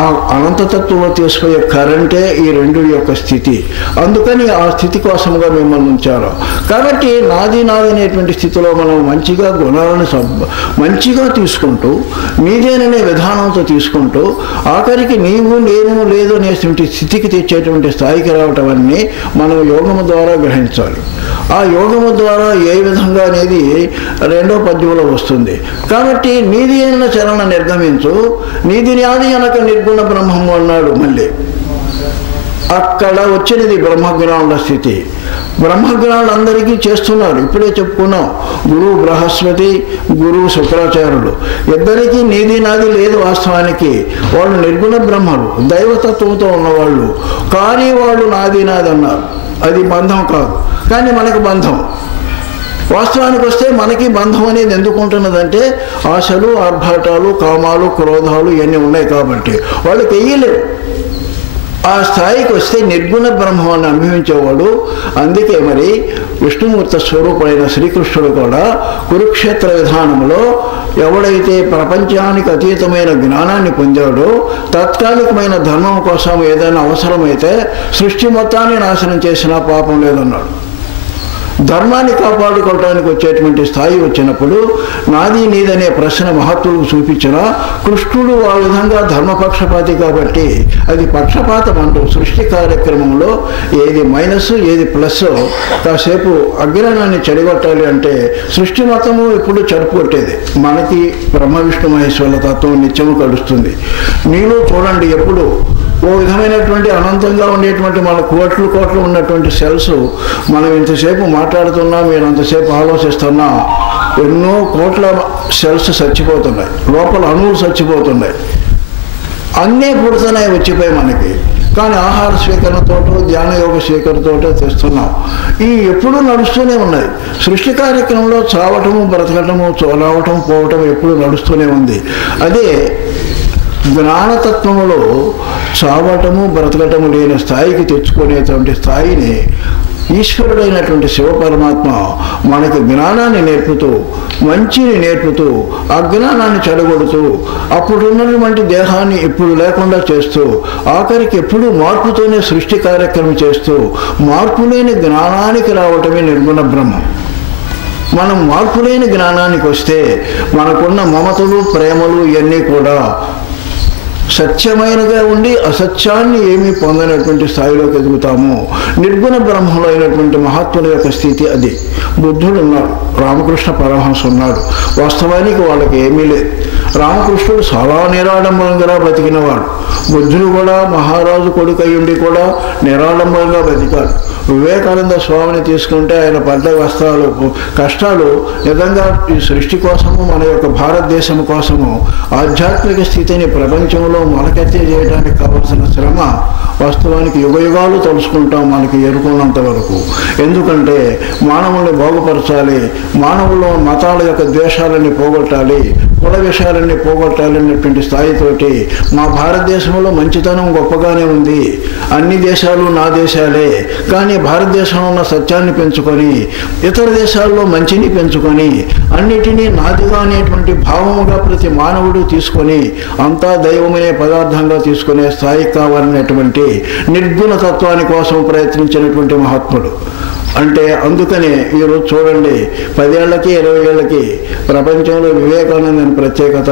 ఆ అనంతతత్వంలో తీసుకుపోయే కరెంటే ఈ 2 యొక్క స్థితి. అందుకని ఆ స్థితి కోసంగా మిమ్మల్ని ఉంచారు. కాబట్టి నాది నాది అనేటువంటి స్థితిలో మనం మంచిగా గుణాలను మంచిగా తీసుకుంటూ నీదేననే విధానంతో తీసుకుంటూ ఆఖరికి నీవు నేను లేదు అనేటువంటి స్థితికి తెచ్చేటువంటి స్థాయికి రావటం అన్నీ మనం యోగము ద్వారా గ్రహించాలి. ఆ యోగము ద్వారా ఏ విధంగా అనేది రెండో పద్యంలో వస్తుంది. కాబట్టి నీది అయిన చరణ నిర్గమించు, నీది నాది అనక నిర్గుణ బ్రహ్మము అన్నాడు. మళ్ళీ అక్కడ వచ్చినది బ్రహ్మజ్ఞానుల స్థితి. బ్రహ్మజ్ఞానులు అందరికీ చేస్తున్నారు. ఇప్పుడే చెప్పుకున్నాం, గురువు బృహస్పతి, గురువు శుక్రాచార్యులు ఇద్దరికీ నీది నాది లేదు. వాస్తవానికి వాళ్ళు నిర్గుణ బ్రహ్మలు, దైవతత్వంతో ఉన్నవాళ్ళు. కానీ వాళ్ళు నాది నాది అన్నారు. అది బంధం కాదు, కానీ మనకు బంధం. వాస్తవానికి వస్తే మనకి బంధం అనేది ఎందుకు ఉంటున్నదంటే ఆశలు, ఆర్భాటాలు, కామాలు, క్రోధాలు ఇవన్నీ ఉన్నాయి కాబట్టి వాళ్ళకి వెయ్యలేవు. ఆ స్థాయికి వస్తే నిర్గుణ బ్రహ్మాన్ని అనుభవించేవాడు. అందుకే మరి విష్ణుమూర్తి స్వరూపుడైన శ్రీకృష్ణుడు కూడా కురుక్షేత్ర విధానంలో ఎవడైతే ప్రపంచానికి అతీతమైన జ్ఞానాన్ని పొందాడో, తాత్కాలికమైన ధర్మం కోసం ఏదైనా అవసరమైతే సృష్టి మొత్తాన్ని నాశనం చేసినా పాపం లేదన్నాడు. ధర్మాన్ని కాపాడుకోవడానికి వచ్చేటువంటి స్థాయి వచ్చినప్పుడు నాది నీదనే ప్రశ్న మహత్తులకు చూపించిన కృష్ణుడు ఆ విధంగా ధర్మపక్షపాతి కాబట్టి అది పక్షపాతం అంటూ సృష్టి కార్యక్రమంలో ఏది మైనస్ ఏది ప్లస్ కాసేపు అజ్ఞానాన్ని చెడగొట్టాలి అంటే సృష్టి మొత్తము ఎప్పుడు చెడుపుకొట్టేది. మనకి బ్రహ్మ విష్ణు మహేశ్వరుల తత్వం నిత్యము కలుస్తుంది. నీలో చూడండి, ఎప్పుడు ఓ విధమైనటువంటి అనంతంగా ఉండేటువంటి మన కోట్లు ఉన్నటువంటి సెల్స్ మనం ఇంతసేపు మాట్లాడుతున్నా, మీరు అంతసేపు ఆలోచిస్తున్నా, ఎన్నో కోట్ల సెల్స్ చచ్చిపోతున్నాయి, లోపల అణువులు చచ్చిపోతున్నాయి, అన్నీ పుడుతున్నాయి వచ్చిపోయి మనకి. కానీ ఆహార స్వీకరణతోటో ధ్యానయోగ స్వీకరణతోటో తెస్తున్నాం. ఈ ఎప్పుడూ నడుస్తూనే ఉన్నది. సృష్టి కార్యక్రమంలో చావటము, బ్రతకటము, రావటం, పోవటం ఎప్పుడు నడుస్తూనే ఉంది. అదే జ్ఞానతత్వములో చావటము, బ్రతకటము లేని స్థాయికి తెచ్చుకునేటువంటి స్థాయిని ఈశ్వరుడైనటువంటి శివపరమాత్మ మనకు జ్ఞానాన్ని నేర్పుతూ, మంచిని నేర్పుతూ, అజ్ఞానాన్ని చెడగొడుతూ, అప్పుడున్నటువంటి దేహాన్ని ఇప్పుడు లేకుండా చేస్తూ, ఆఖరికి ఎప్పుడూ మార్పుతోనే సృష్టి కార్యక్రమం చేస్తూ, మార్పు లేని జ్ఞానానికి రావటమే నిర్గుణ బ్రహ్మం. మనం మార్పు లేని జ్ఞానానికి వస్తే మనకున్న మమతలు, ప్రేమలు ఇవన్నీ కూడా సత్యమైనగా ఉండి అసత్యాన్ని ఏమీ పొందనటువంటి స్థాయిలోకి ఎదుగుతాము. నిర్గుణ బ్రహ్మలో అయినటువంటి మహాత్ముల యొక్క స్థితి అది. బుద్ధుడు ఉన్నాడు, రామకృష్ణ పరమహంస ఉన్నాడు. వాస్తవానికి వాళ్ళకి ఏమీ లేదు. రామకృష్ణుడు చాలా నిరాడంబరంగా బ్రతికినవాడు. బుద్ధుడు కూడా మహారాజు కొడుకు అయ్యుండి కూడా నిరాడంబరంగా బ్రతికాడు. వివేకానంద స్వామిని తీసుకుంటే ఆయన పడ్డ కష్టాలు నిజంగా ఈ సృష్టి కోసము, మన యొక్క భారతదేశం కోసము ఆధ్యాత్మిక స్థితిని ప్రపంచంలో మొలకెత్తి చేయడానికి కావలసిన శ్రమ వాస్తవానికి యుగయుగాలు తలుసుకుంటాం మనకి ఎరుకున్నంత వరకు. ఎందుకంటే మానవుల్ని బాగుపరచాలి, మానవుల్లో మతాల యొక్క ద్వేషాలన్నీ పోగొట్టాలి, కుల విషయాలన్నీ పోగొట్టాలి అన్నటువంటి స్థాయితోటి మా భారతదేశంలో మంచితనం గొప్పగానే ఉంది. అన్ని దేశాలు నా దేశాలే, కానీ భారతదేశంలో ఉన్న సత్యాన్ని పెంచుకొని, ఇతర దేశాల్లో మంచిని పెంచుకొని, అన్నిటినీ నాదిగా అనేటువంటి భావముగా ప్రతి మానవుడు తీసుకొని అంతా దైవమనే పదార్థంగా తీసుకునే స్థాయికి కావాలనేటువంటి నిర్గుణ తత్వాని కోసం ప్రయత్నించినటువంటి మహాత్ముడు. అంటే అందుకనే ఈరోజు చూడండి, 10 ఏళ్లకి 20 ఏళ్ళకి ప్రపంచంలో వివేకానందని ప్రత్యేకత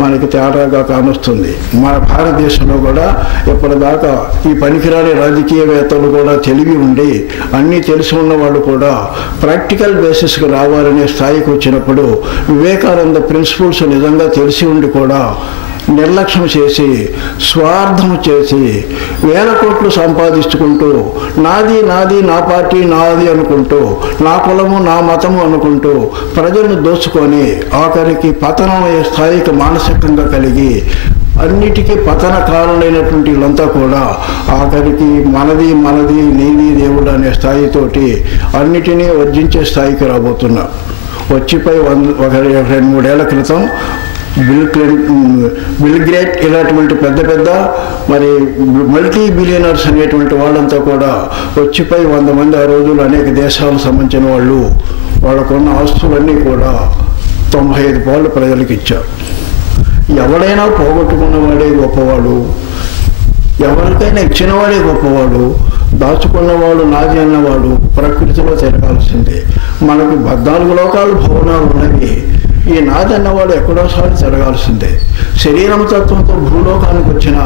మనకి తేడాగా కానొస్తుంది. మన భారతదేశంలో కూడా ఇప్పటిదాకా ఈ పనికిరాని రాజకీయవేత్తలు కూడా తెలివి ఉండి అన్నీ తెలిసి ఉన్న వాళ్ళు కూడా ప్రాక్టికల్ బేసిస్కి రావాలనే స్థాయికి వచ్చినప్పుడు వివేకానంద ప్రిన్సిపల్స్ నిజంగా తెలిసి ఉండి కూడా నిర్లక్ష్యం చేసి, స్వార్థం చేసి, వేల కోట్లు సంపాదించుకుంటూ, నాది నాది, నా పార్టీ నాది అనుకుంటూ, నా కులము నా మతము అనుకుంటూ ప్రజలను దోచుకొని ఆఖరికి పతనమయ్యే స్థాయికి మానసికంగా కలిగి అన్నిటికీ పతన కారణమైనటువంటి వీళ్ళంతా కూడా ఆఖరికి మనది మనది నీది దేవుడు అనే స్థాయితోటి అన్నిటినీ వర్జించే స్థాయికి రాబోతున్నారు. వచ్చిపోయి 2-3 ఏళ్ల క్రితం బిల్ గేట్ ఇలాంటి పెద్ద పెద్ద మరి మల్టీ బిలియనర్స్ అనేటువంటి వాళ్ళంతా కూడా వచ్చిపోయి 100 మంది ఆ రోజులు అనేక దేశాలకు సంబంధించిన వాళ్ళు వాళ్ళకున్న ఆస్తులన్నీ కూడా 95 పాళ్ళు ప్రజలకు ఇచ్చారు. ఎవడైనా పోగొట్టుకున్నవాడే గొప్పవాడు. ఎవరికైనా ఇచ్చినవాడే గొప్పవాడు, దాచుకున్నవాడు నాది అన్నవాడు ప్రకృతిలో తిరగాల్సిందే. మనకి 14 లోకాలు భవనాలు ఉన్నవి, ఈ నాది అన్నవాడు ఎక్కడోసారి తిరగాల్సిందే. శరీరం తత్వంతో భూలోకానికి వచ్చినా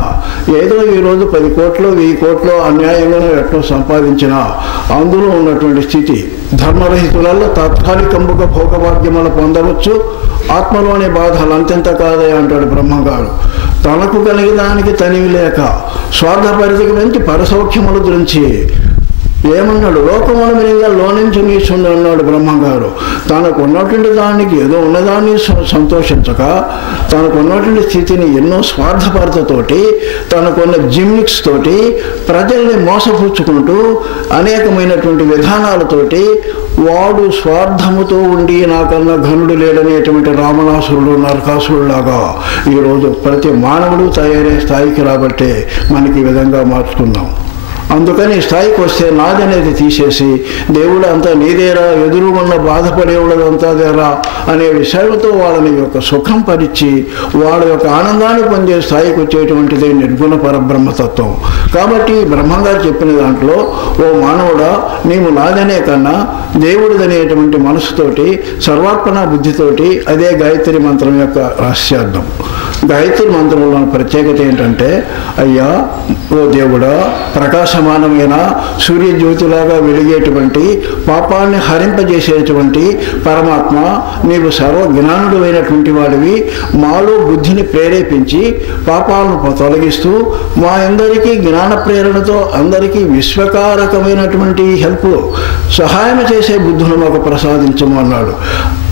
ఏదో ఈరోజు 10 కోట్లు 1000 కోట్లు అన్యాయంగా ఎట్లా సంపాదించినా అందులో ఉన్నటువంటి స్థితి ధర్మరహితులలో తాత్కాలికంగా భోగభాగ్యములు పొందవచ్చు. ఆత్మలోని బాధలు అంతెంత కాదే అంటాడు బ్రహ్మగారు. తనకు కలిగిన దానికి తనివి లేక స్వార్థపరిధికి నుంచి పరసౌఖ్యముల గురించి ఏమన్నాడు, లోకమును మినిగా లోనించి నీచుండు అన్నాడు బ్రహ్మగారు. తనకు ఉన్నటువంటి దానికి ఏదో ఉన్నదాన్ని సంతోషించక తనకు ఉన్నటువంటి స్థితిని ఎన్నో స్వార్థపరతతోటి తనకున్న జిమ్నిక్స్ తోటి ప్రజల్ని మోసపుచ్చుకుంటూ అనేకమైనటువంటి విధానాలతోటి వాడు స్వార్థముతో ఉండి నాకన్నా ఘనుడు లేడనేటువంటి రావణాసురుడు నరకాసురులాగా ఈరోజు ప్రతి మానవుడు తయారయ్యే స్థాయికి రాబట్టే మనకి ఈ విధంగా మార్చుకున్నాం. అందుకని స్థాయికి వస్తే నాదనేది తీసేసి దేవుడు అంతా నీదేరా, ఎదురు ఉన్న బాధపడేవాళ్ళదంతా దేరా అనే విషయంతో వాళ్ళని యొక్క సుఖం పరిచి వాళ్ళ యొక్క ఆనందాన్ని పొందే స్థాయికి వచ్చేటువంటిది నిర్గుణ పరబ్రహ్మతత్వం. కాబట్టి బ్రహ్మంగారు చెప్పిన దాంట్లో, ఓ మానవుడా నీవు నాదనే కన్నా దేవుడిదనేటువంటి మనసుతోటి సర్వాత్మన బుద్ధితోటి, అదే గాయత్రి మంత్రం యొక్క రహస్యార్థం. గాయత్రి మంత్రంలోని ప్రత్యేకత ఏంటంటే, అయ్యా ఓ దేవుడా, ప్రకాశమానమైన సూర్యజ్యోతిలాగా వెలిగేటువంటి పాపాన్ని హరింపజేసేటువంటి పరమాత్మ, నీవు సర్వజ్ఞానుడు అయినటువంటి వాడివి. మాలో బుద్ధిని ప్రేరేపించి పాపాలను తొలగిస్తూ మా అందరికీ జ్ఞాన ప్రేరణతో అందరికీ విశ్వకారకమైనటువంటి హెల్ప్ సహాయం చేసే బుద్ధిని మాకు ప్రసాదించము అన్నాడు.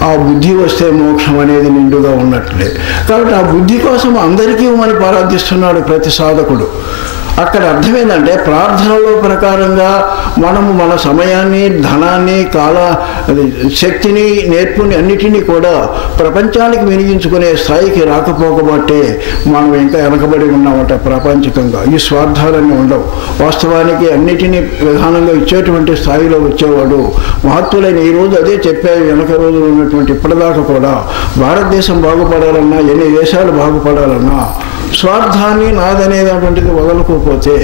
ఆ బుద్ధి వస్తే మోక్షం అనేది నిండుగా ఉన్నట్లే. కాబట్టి ఆ బుద్ధి కోసం అందరికీ మనం ప్రార్థిస్తున్నాడు ప్రతి సాధకుడు. అక్కడ అర్థం ఏంటంటే, ప్రార్థనలో ప్రకారంగా మనము మన సమయాన్ని, ధనాన్ని, శక్తిని, నేర్పుని అన్నిటినీ కూడా ప్రపంచానికి వినియోగించుకునే స్థాయికి రాకపోకబట్టే మనం ఇంకా వెనకబడి ఉన్నామట ప్రపంచకంగా. ఈ స్వార్థాలన్నీ ఉండవు. వాస్తవానికి అన్నిటినీ విధానంగా ఇచ్చేటువంటి స్థాయిలో వచ్చేవాడు మహత్తులైన. ఈరోజు అదే చెప్పారు వెనక రోజులు ఉన్నటువంటి ఇప్పటిదాకా కూడా, భారతదేశం బాగుపడాలన్నా, ఎన్ని దేశాలు బాగుపడాలన్నా స్వార్థాన్ని నాదనేటువంటిది వదలుకోకపోతే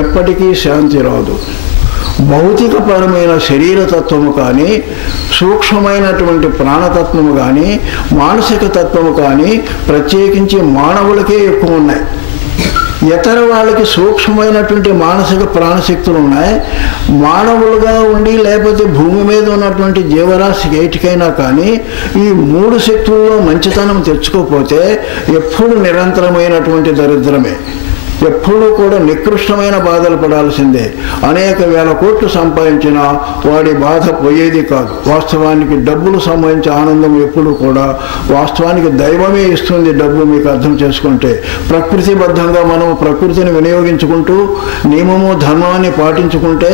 ఎప్పటికీ శాంతి రాదు. భౌతికపరమైన శరీరతత్వము కానీ, సూక్ష్మమైనటువంటి ప్రాణతత్వము కానీ, మానసిక తత్వము కానీ ప్రత్యేకించి మానవులకే ఎక్కువ ఉన్నాయి. ఇతర వాళ్ళకి సూక్ష్మమైనటువంటి మానసిక ప్రాణశక్తులు ఉన్నాయి. మానవులుగా ఉండి లేకపోతే భూమి మీద ఉన్నటువంటి జీవరాశికి ఏటికైనా కానీ ఈ 3 శక్తుల్లో మంచితనం తెచ్చుకోకపోతే ఎప్పుడు నిరంతరమైనటువంటి దరిద్రమే, ఎప్పుడూ కూడా నికృష్టమైన బాధలు పడాల్సిందే. అనేక వేల కోట్లు సంపాదించినా వాడి బాధ పోయేది కాదు. వాస్తవానికి డబ్బులు సంబంధించి ఆనందం ఎప్పుడు కూడా వాస్తవానికి దైవమే ఇస్తుంది డబ్బు. మీకు అర్థం చేసుకుంటే ప్రకృతిబద్ధంగా మనం ప్రకృతిని వినియోగించుకుంటూ నియమము ధర్మాన్ని పాటించుకుంటే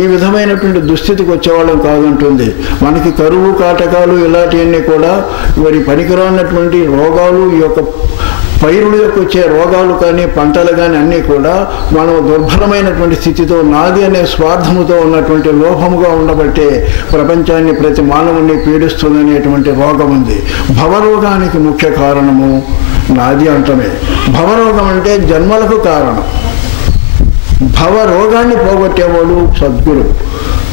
ఈ విధమైనటువంటి దుస్థితికి వచ్చేవాళ్ళం కాదంటుంది. మనకి కరువు కాటకాలు ఇలాంటివన్నీ కూడా మరి పనికిరానటువంటి రోగాలు, ఈ యొక్క పైరుల యొక్క వచ్చే రోగాలు కానీ పంటలు కానీ అన్నీ కూడా మనం దుర్బలమైనటువంటి స్థితితో నాది అనే స్వార్థముతో ఉన్నటువంటి లోభముగా ఉండబట్టే ప్రపంచాన్ని ప్రతి మానవుణ్ణి పీడిస్తుందనేటువంటి రోగం ఉంది. భవరోగానికి ముఖ్య కారణము నాది అంటమే. భవరోగం అంటే జన్మలకు కారణం. భవరోగాన్ని పోగొట్టేవాడు సద్గురు.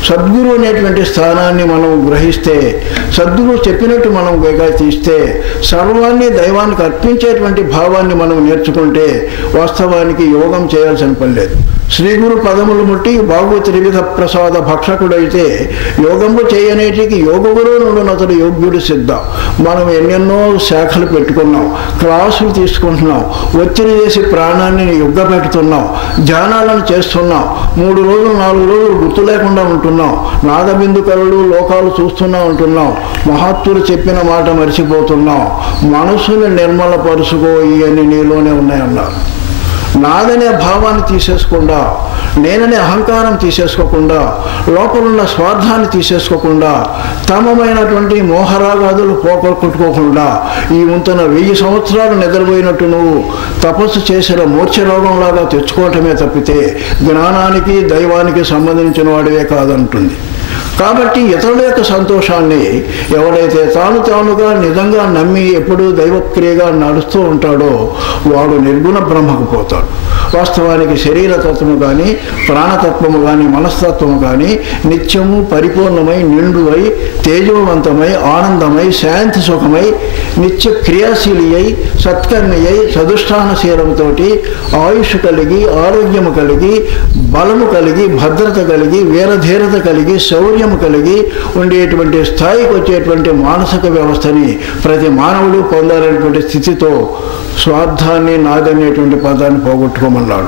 సద్గురు అనేటువంటి స్థానాన్ని మనం గ్రహిస్తే, సద్గురు చెప్పినట్టు మనం తీస్తే, సర్వాన్ని దైవానికి అర్పించేటువంటి భావాన్ని మనం నేర్చుకుంటే వాస్తవానికి యోగం చేయాల్సిన పని లేదు. శ్రీ గురు పదములు ముట్టి బాగు త్రివిధ ప్రసాద భక్షకుడైతే యోగము చేయనేటికి యోగగురువును అతడు యోగ్యుడు సిద్ధ. మనం ఎన్నెన్నో శాఖలు పెట్టుకున్నాం, క్లాసులు తీసుకుంటున్నాం, ఒత్తిడి చేసి ప్రాణాన్ని యుగ్గపెడుతున్నాం, ధ్యానాలను చేస్తున్నాం, 3 రోజులు 4 రోజులు గుర్తు లేకుండా ఉంటున్నాం, నాదబిందు కళలు లోకాలు చూస్తున్నా ఉంటున్నాం, మహాత్ములు చెప్పిన మాట మర్చిపోతున్నాం. మనసుని నిర్మలపరుచుకో, ఇవన్నీ నీలోనే ఉన్నాయన్నారు. నాదనే భావాన్ని తీసేసుకోకుండా, నేననే అహంకారం తీసేసుకోకుండా, లోపలున్న స్వార్థాన్ని తీసేసుకోకుండా, తమమైనటువంటి మోహరాగాదులు పోగొట్టుకోకుండా, ఈ ఉంటున్న 1000 సంవత్సరాలు నిద్రపోయినట్టు నువ్వు తపస్సు చేసిన మూర్ఛ రోగంలాగా తెచ్చుకోవటమే తప్పితే జ్ఞానానికి దైవానికి సంబంధించిన వాడివే కాదంటుంది. కాబట్టి ఇతరుల యొక్క సంతోషాన్ని ఎవరైతే తానుగా నిజంగా నమ్మి ఎప్పుడూ దైవక్రియగా నడుస్తూ ఉంటాడో వాడు నిర్గుణ బ్రహ్మకు పోతాడు. వాస్తవానికి శరీరతత్వము కానీ ప్రాణతత్వము కానీ మనస్తత్వము కానీ నిత్యము పరిపూర్ణమై నిండువై తేజోవంతమై ఆనందమై శాంతి సుఖమై నిత్య క్రియాశీలి అయి సత్కర్మి అయి చతుష్టానశీలంతో ఆయుష్ కలిగి ఆరోగ్యము కలిగి బలము కలిగి భద్రత కలిగి వీరధీరత కలిగి శౌర్యము కలిగి ఉండేటువంటి స్థాయికి వచ్చేటువంటి మానసిక వ్యవస్థని ప్రతి మానవుడు పొందాలనేటువంటి స్థితితో స్వార్థాన్ని నాదనేటువంటి పదాన్ని పోగొట్టుకోమన్నాడు.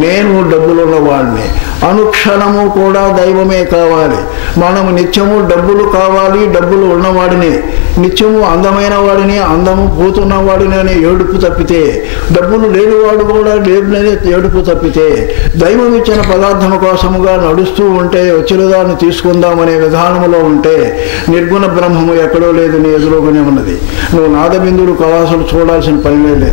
నేను డబ్బులు ఉన్నవాడిని, అనుక్షణము కూడా దైవమే కావాలి. మనము నిత్యము డబ్బులు కావాలి, డబ్బులు ఉన్నవాడిని, నిత్యము అందమైన వాడిని, అందము పోతున్న వాడిని అనే ఏడుపు తప్పితే, డబ్బులు లేనివాడు కూడా లేడుననే ఏడుపు తప్పితే, దైవం ఇచ్చిన పదార్థము కోసముగా నడుస్తూ ఉంటే వచ్చినదాన్ని తీసుకుందామనే విధానంలో ఉంటే నిర్గుణ బ్రహ్మము ఎక్కడో లేదు, నీ ఎదురుగానే ఉన్నది. నువ్వు నాదబిందులు కళాసులు చూడాల్సిన పనిలే లేదు.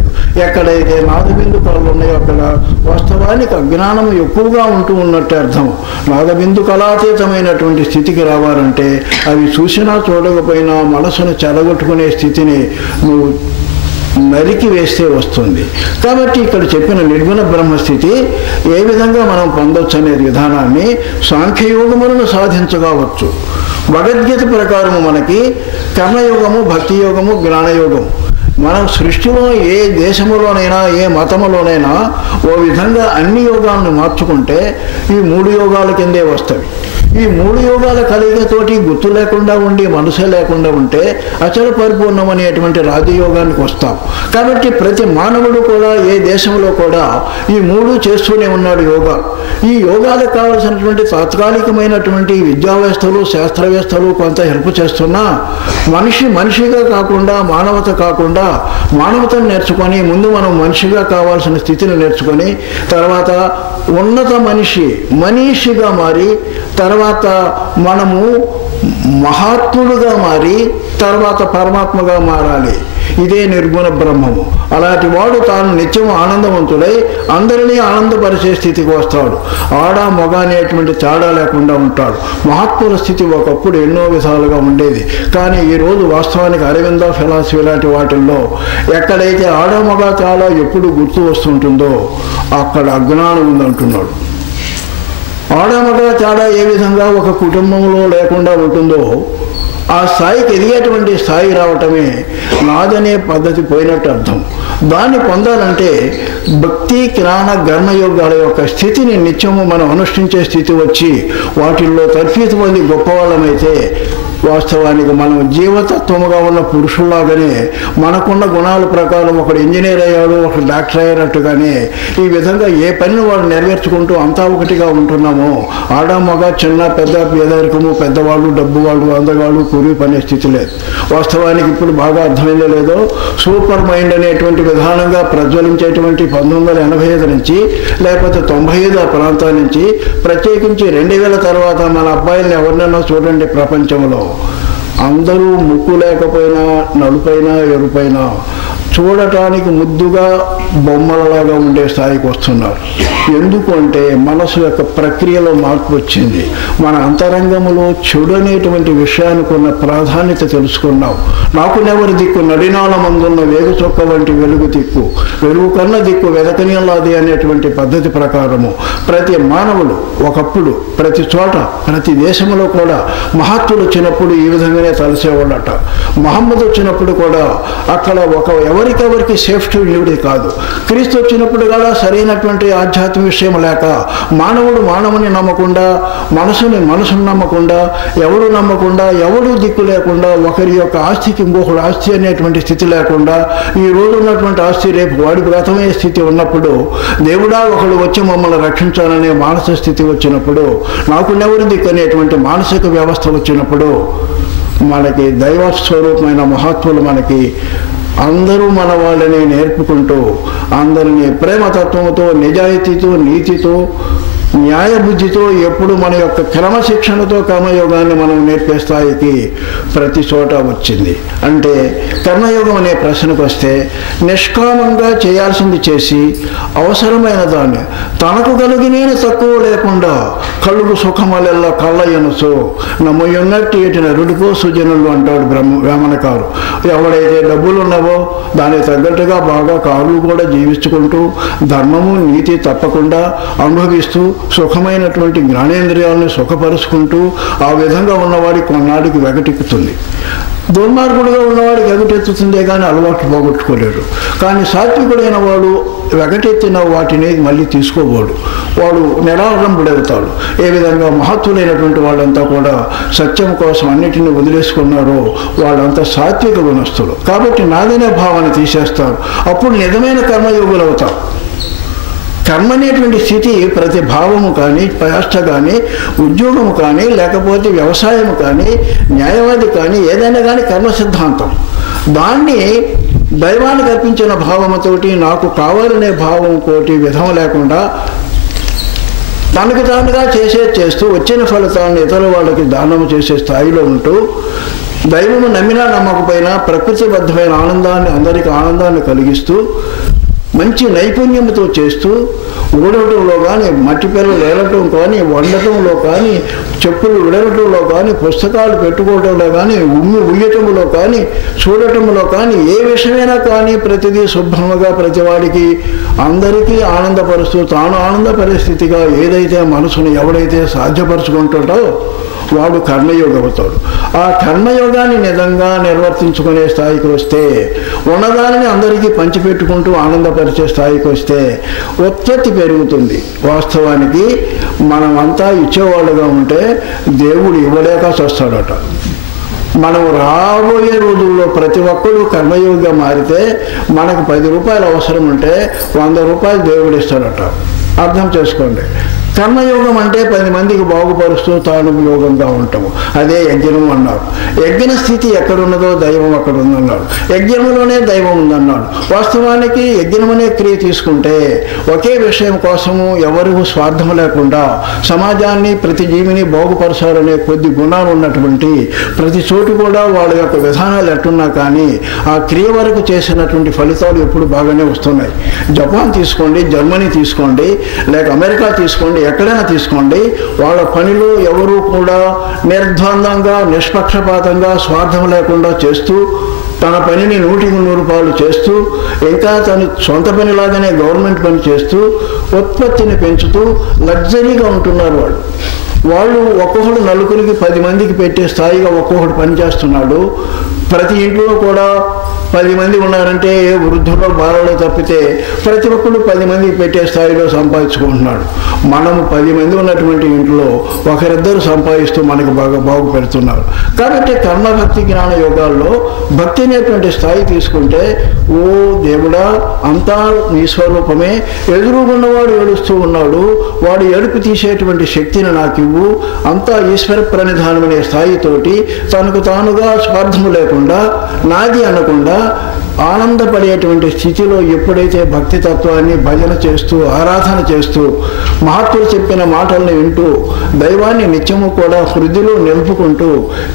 ఎక్కడైతే నాదబిందు కళలు ఉన్నాయో అక్కడ వాస్తవానికి అజ్ఞానము ఎక్కువగా ఉంటూ ఉన్నట్టు అర్థం. నాదబిందు కళాతీతమైనటువంటి స్థితికి రావాలంటే అవి చూసినా చూడకపోయినా మనసును చెడగొట్టుకునే స్థితిని నువ్వు నరికి వేస్తే వస్తుంది. కాబట్టి ఇక్కడ చెప్పిన నిర్గుణ బ్రహ్మస్థితి ఏ విధంగా మనం పొందొచ్చు అనే విధానాన్ని సాంఖ్యయోగములను సాధించవచ్చు. భగవద్గీత ప్రకారము మనకి కర్మయోగము, భక్తి యోగము, జ్ఞానయోగము మనం సృష్టిలో ఏ దేశములోనైనా ఏ మతములోనైనా ఓ విధంగా అన్ని యోగాలను మార్చుకుంటే ఈ 3 యోగాల కిందే వస్తాయి. ఈ 3 యోగాల కలయికతోటి గుర్తు లేకుండా ఉండి మనసే లేకుండా ఉంటే అచల పరిపూర్ణం అనేటువంటి రాజయోగానికి వస్తాం. కాబట్టి ప్రతి మానవుడు కూడా ఏ దేశంలో కూడా ఈ 3 చేస్తూనే ఉన్నాడు యోగా. ఈ యోగాలకు కావలసినటువంటి తాత్కాలికమైనటువంటి విద్యావేత్తలు శాస్త్రవేత్తలు కొంత హెల్ప్ చేస్తున్నా మనిషిగా కాకుండా మానవత కాకుండా మానవతను నేర్చుకొని ముందు మనం మనిషిగా కావాల్సిన స్థితిని నేర్చుకొని తర్వాత ఉన్నత మనీషిగా మారి తర్వాత మనము మహాత్ముడుగా మారి తర్వాత పరమాత్మగా మారాలి. ఇదే నిర్గుణ బ్రహ్మము. అలాంటి వాడు తాను నిత్యం ఆనందవంతుడై అందరినీ ఆనందపరిచే స్థితికి వస్తాడు. ఆడ మగ అనేటువంటి తేడా లేకుండా ఉంటాడు. మహాత్ముల స్థితి ఒకప్పుడు ఎన్నో విధాలుగా ఉండేది. కానీ ఈరోజు వాస్తవానికి అరవింద ఫిలాసఫీ లాంటి వాటిల్లో ఎక్కడైతే ఆడ మగ తేడా ఎప్పుడు గుర్తు వస్తుంటుందో అక్కడ అజ్ఞానం ఉందంటున్నాడు. ఆడమగ తేడా ఏ విధంగా ఒక కుటుంబంలో లేకుండా ఉంటుందో ఆ స్థాయికి ఎదిగేటువంటి స్థాయి రావటమే నాదనే పద్ధతి పోయినట్టు అర్థం. దాన్ని పొందాలంటే భక్తి జ్ఞాన కర్మయోగాల యొక్క స్థితిని నిత్యము మనం అనుష్ఠించే స్థితి వచ్చి వాటిల్లో తర్ఫీదు పొంది గొప్పవాళ్ళమైతే వాస్తవానికి మనం జీవతత్వముగా ఉన్న పురుషుల్లాగానే మనకున్న గుణాల ప్రకారం ఒకడు ఇంజనీర్ అయ్యాడు, ఒకడు డాక్టర్ అయ్యారట్టుగానే ఈ విధంగా ఏ పనిని వాడు నెరవేర్చుకుంటూ అంతా ఒకటిగా ఉంటున్నామో ఆడ మగ చిన్న పెద్ద పేదరికము పెద్దవాళ్ళు డబ్బువాళ్ళు అందగాళ్ళు పూర్వీ పనే స్థితి లేదు. వాస్తవానికి ఇప్పుడు బాగా అర్థమైందో లేదో సూపర్ మైండ్ అనేటువంటి విధానంగా ప్రజ్వలించేటువంటి 1985 నుంచి లేకపోతే 95 ఆ ప్రాంతాల నుంచి ప్రత్యేకించి 2000 తర్వాత మన అబ్బాయిల్ని ఎవరినైనా చూడండి ప్రపంచంలో అందరూ ముక్కు లేకపోయినా నలుపైనా ఎరుపైనా చూడటానికి ముద్దుగా బొమ్మలలాగా ఉండే స్థాయికి వస్తున్నారు. ఎందుకంటే మనసు యొక్క ప్రక్రియలో మార్పు వచ్చింది. మన అంతరంగంలో చెడు అనేటువంటి విషయానికి ఉన్న ప్రాధాన్యత తెలుసుకున్నాం. నాకు నెవరి దిక్కు నడినాల మందున్న వేగు చొక్క వంటి వెలుగు దిక్కు, వెలుగు కన్న దిక్కు వెదకనీలాది అనేటువంటి పద్ధతి ప్రకారము ప్రతి మానవుడు ఒకప్పుడు ప్రతి చోట ప్రతి దేశంలో కూడా మహాత్ములు వచ్చినప్పుడు ఈ విధంగానే తలసేవాళ్ళట. మహమ్మద్ వచ్చినప్పుడు కూడా అక్కడ ఎవరికెవరికి సేఫ్టీ ఉండేది కాదు. క్రీస్తు వచ్చినప్పుడు కూడా సరైనటువంటి ఆధ్యాత్మిక విషయం లేక మానవుడు మానవుని నమ్మకుండా మనసుని నమ్మకుండా ఎవడు నమ్మకుండా ఎవడు దిక్కు లేకుండా ఒకరి యొక్క ఆస్తికి ఇంకొకడు ఆస్తి అనేటువంటి స్థితి లేకుండా ఈ రోజు ఉన్నటువంటి ఆస్తి రేపు వాడి వ్రతమయ్యే స్థితి ఉన్నప్పుడు దేవుడా ఒకడు వచ్చి మమ్మల్ని రక్షించాలనే మానసిక స్థితి వచ్చినప్పుడు నాకు నెవరి దిక్కు అనేటువంటి మానసిక వ్యవస్థ వచ్చినప్పుడు మనకి దైవస్వరూపమైన మహాత్ములు మనకి అందరూ మన వాళ్ళని నేర్పుకుంటూ అందరినీ ప్రేమతత్వంతో నిజాయితీతో నీతితో న్యాయబుద్ధితో ఎప్పుడు మన యొక్క క్రమశిక్షణతో కర్మయోగాన్ని మనం నేర్పే స్థాయికి ప్రతి చోట వచ్చింది. అంటే కర్మయోగం అనే ప్రశ్నకు వస్తే నిష్కామంగా చేయాల్సింది చేసి అవసరమైన దాన్ని తనకు కలిగిన తక్కువ లేకుండా కలుగు సుఖమలెల్లా కళ్ళయ్యనసో నమ్మయున్నట్టు ఏటిన రుడిపో సుజనులు అంటాడు వేమనకారు. ఎవడైతే డబ్బులు ఉన్నావో దానికి తగ్గట్టుగా బాగా కారులు కూడా జీవించుకుంటూ ధర్మము నీతి తప్పకుండా అనుభవిస్తూ సుఖమైనటువంటి జ్ఞానేంద్రియాలను సుఖపరుచుకుంటూ ఆ విధంగా ఉన్నవాడి కొన్నాడికి వెగటెక్కుతుంది. దుర్మార్గుడుగా ఉన్నవాడికి వెగటెత్తుతుందే కానీ అలవాటు పోగొట్టుకోలేడు. కానీ సాత్వికుడైన వాడు వెగటెత్తిన వాటిని మళ్ళీ తీసుకోబోడు, వాడు నిరాడంబుడవుతాడు. ఏ విధంగా మహత్తులైనటువంటి వాళ్ళంతా కూడా సత్యం కోసం అన్నిటిని వదిలేసుకున్నారో వాళ్ళంతా సాత్విక గుణస్థులు. కాబట్టి నాదనే భావాన్ని తీసేస్తారు. అప్పుడు నిజమైన కర్మయోగులు అవుతారు. కర్మ అనేటువంటి స్థితి ప్రతి భావము కానీ ప్రయాష్ట కానీ ఉద్యోగము కానీ లేకపోతే వ్యవసాయము కానీ న్యాయవాది కానీ ఏదైనా కానీ కర్మ సిద్ధాంతం. దాన్ని దైవానికి అర్పించిన భావముతోటి నాకు కావాలనే భావంతోటి విధం లేకుండా తనకు తానుగా చేస్తూ వచ్చిన ఫలితాన్ని ఇతరుల వాళ్ళకి దానము చేసే స్థాయిలో ఉంటూ దైవము నమ్మినా నమ్మకపోయినా ప్రకృతిబద్ధమైన ఆనందాన్ని అందరికీ ఆనందాన్ని కలిగిస్తూ మంచి నైపుణ్యంతో చేస్తూ ఊడటంలో కానీ మట్టి పిల్లలు ఏలటం కానీ వండటంలో కానీ చెప్పులు విడగటంలో కానీ పుస్తకాలు పెట్టుకోవడంలో కానీ ఉయ్యటంలో కానీ చూడటంలో కానీ ఏ విషయమైనా కానీ ప్రతిదీ శుభ్రముగా ప్రతివాడికి అందరికీ ఆనందపరుస్తూ తాను ఆనంద పరిస్థితిగా ఏదైతే మనసును ఎవడైతే సాధ్యపరుచుకుంటాడో వాడు కర్మయోగి అవుతాడు. ఆ కర్మయోగాన్ని నిజంగా నిర్వర్తించుకునే స్థాయికి వస్తే ఉన్నదానిని అందరికీ పంచిపెట్టుకుంటూ ఆనందపరిచే స్థాయికి వస్తే ఉత్పత్తి పెరుగుతుంది. వాస్తవానికి మనం అంతా ఇచ్చేవాళ్ళుగా ఉంటే దేవుడు ఇవ్వలేక చస్తాడట. మనం రాబోయే రోజుల్లో ప్రతి ఒక్కరు కర్మయోగిగా మారితే మనకు 10 రూపాయలు అవసరం ఉంటే 100 రూపాయలు దేవుడు ఇస్తాడట. అర్థం చేసుకోండి. కర్మయోగం అంటే 10 మందికి బాగుపరుస్తూ తాను యోగంగా ఉంటాము. అదే యజ్ఞం అన్నారు. యజ్ఞ స్థితి ఎక్కడున్నదో దైవం అక్కడ ఉందన్నాడు. యజ్ఞంలోనే దైవం ఉందన్నాడు. వాస్తవానికి యజ్ఞం అనే క్రియ తీసుకుంటే ఒకే విషయం కోసము ఎవరు స్వార్థం లేకుండా సమాజాన్ని ప్రతి జీవిని బాగుపరచాలనే కొద్ది గుణాలు ఉన్నటువంటి ప్రతి చోటు కూడా వాళ్ళ యొక్క విధానాలు ఎట్టున్నా కానీ ఆ క్రియ వరకు చేసినటువంటి ఫలితాలు ఎప్పుడు బాగానే వస్తున్నాయి. జపాన్ తీసుకోండి, జర్మనీ తీసుకోండి, లేక అమెరికా తీసుకోండి, ఎక్కడైనా తీసుకోండి, వాళ్ళ పనిలో ఎవరు కూడా నిర్ద్వందంగా నిష్పక్షపాతంగా స్వార్థం లేకుండా చేస్తూ తన పనిని 100% చేస్తూ ఇంకా తన సొంత పనిలాగానే గవర్నమెంట్ పని చేస్తూ ఉత్పత్తిని పెంచుతూ లగ్జరీగా ఉంటున్నారు. వాళ్ళు ఒక్కొక్కడు నలుగురికి 10 మందికి పెట్టే స్థాయిగా ఒక్కొక్కడు పనిచేస్తున్నాడు. ప్రతి ఇంట్లో కూడా 10 మంది ఉన్నారంటే వృద్ధులో బాలలో తప్పితే ప్రతి ఒక్కరు 10 మందికి పెట్టే స్థాయిలో సంపాదించుకుంటున్నాడు. మనము 10 మంది ఉన్నటువంటి ఇంట్లో ఒకరిద్దరు సంపాదిస్తూ మనకు బాగా బాగుపెడుతున్నారు. కాబట్టి కర్మభక్తి జ్ఞాన యోగాల్లో భక్తి అనేటువంటి స్థాయి తీసుకుంటే ఓ దేవుడా అంతా నీ స్వరూపమే, ఎదురుగున్నవాడు ఏడుస్తూ ఉన్నాడు, వాడు ఏడుపు తీసేటువంటి శక్తిని నాకు ఇవ్వు, అంతా ఈశ్వర ప్రణిధానం అనే స్థాయితోటి తనకు తానుగా స్వార్థము లేకుండా నాది అనకుండా ఆనందపడేటువంటి స్థితిలో ఎప్పుడైతే భక్తి తత్వాన్ని భజన చేస్తూ ఆరాధన చేస్తూ మహాత్ములు చెప్పిన మాటల్ని వింటూ దైవాన్ని నిత్యము కూడా హృదయలో నిలుపుకుంటూ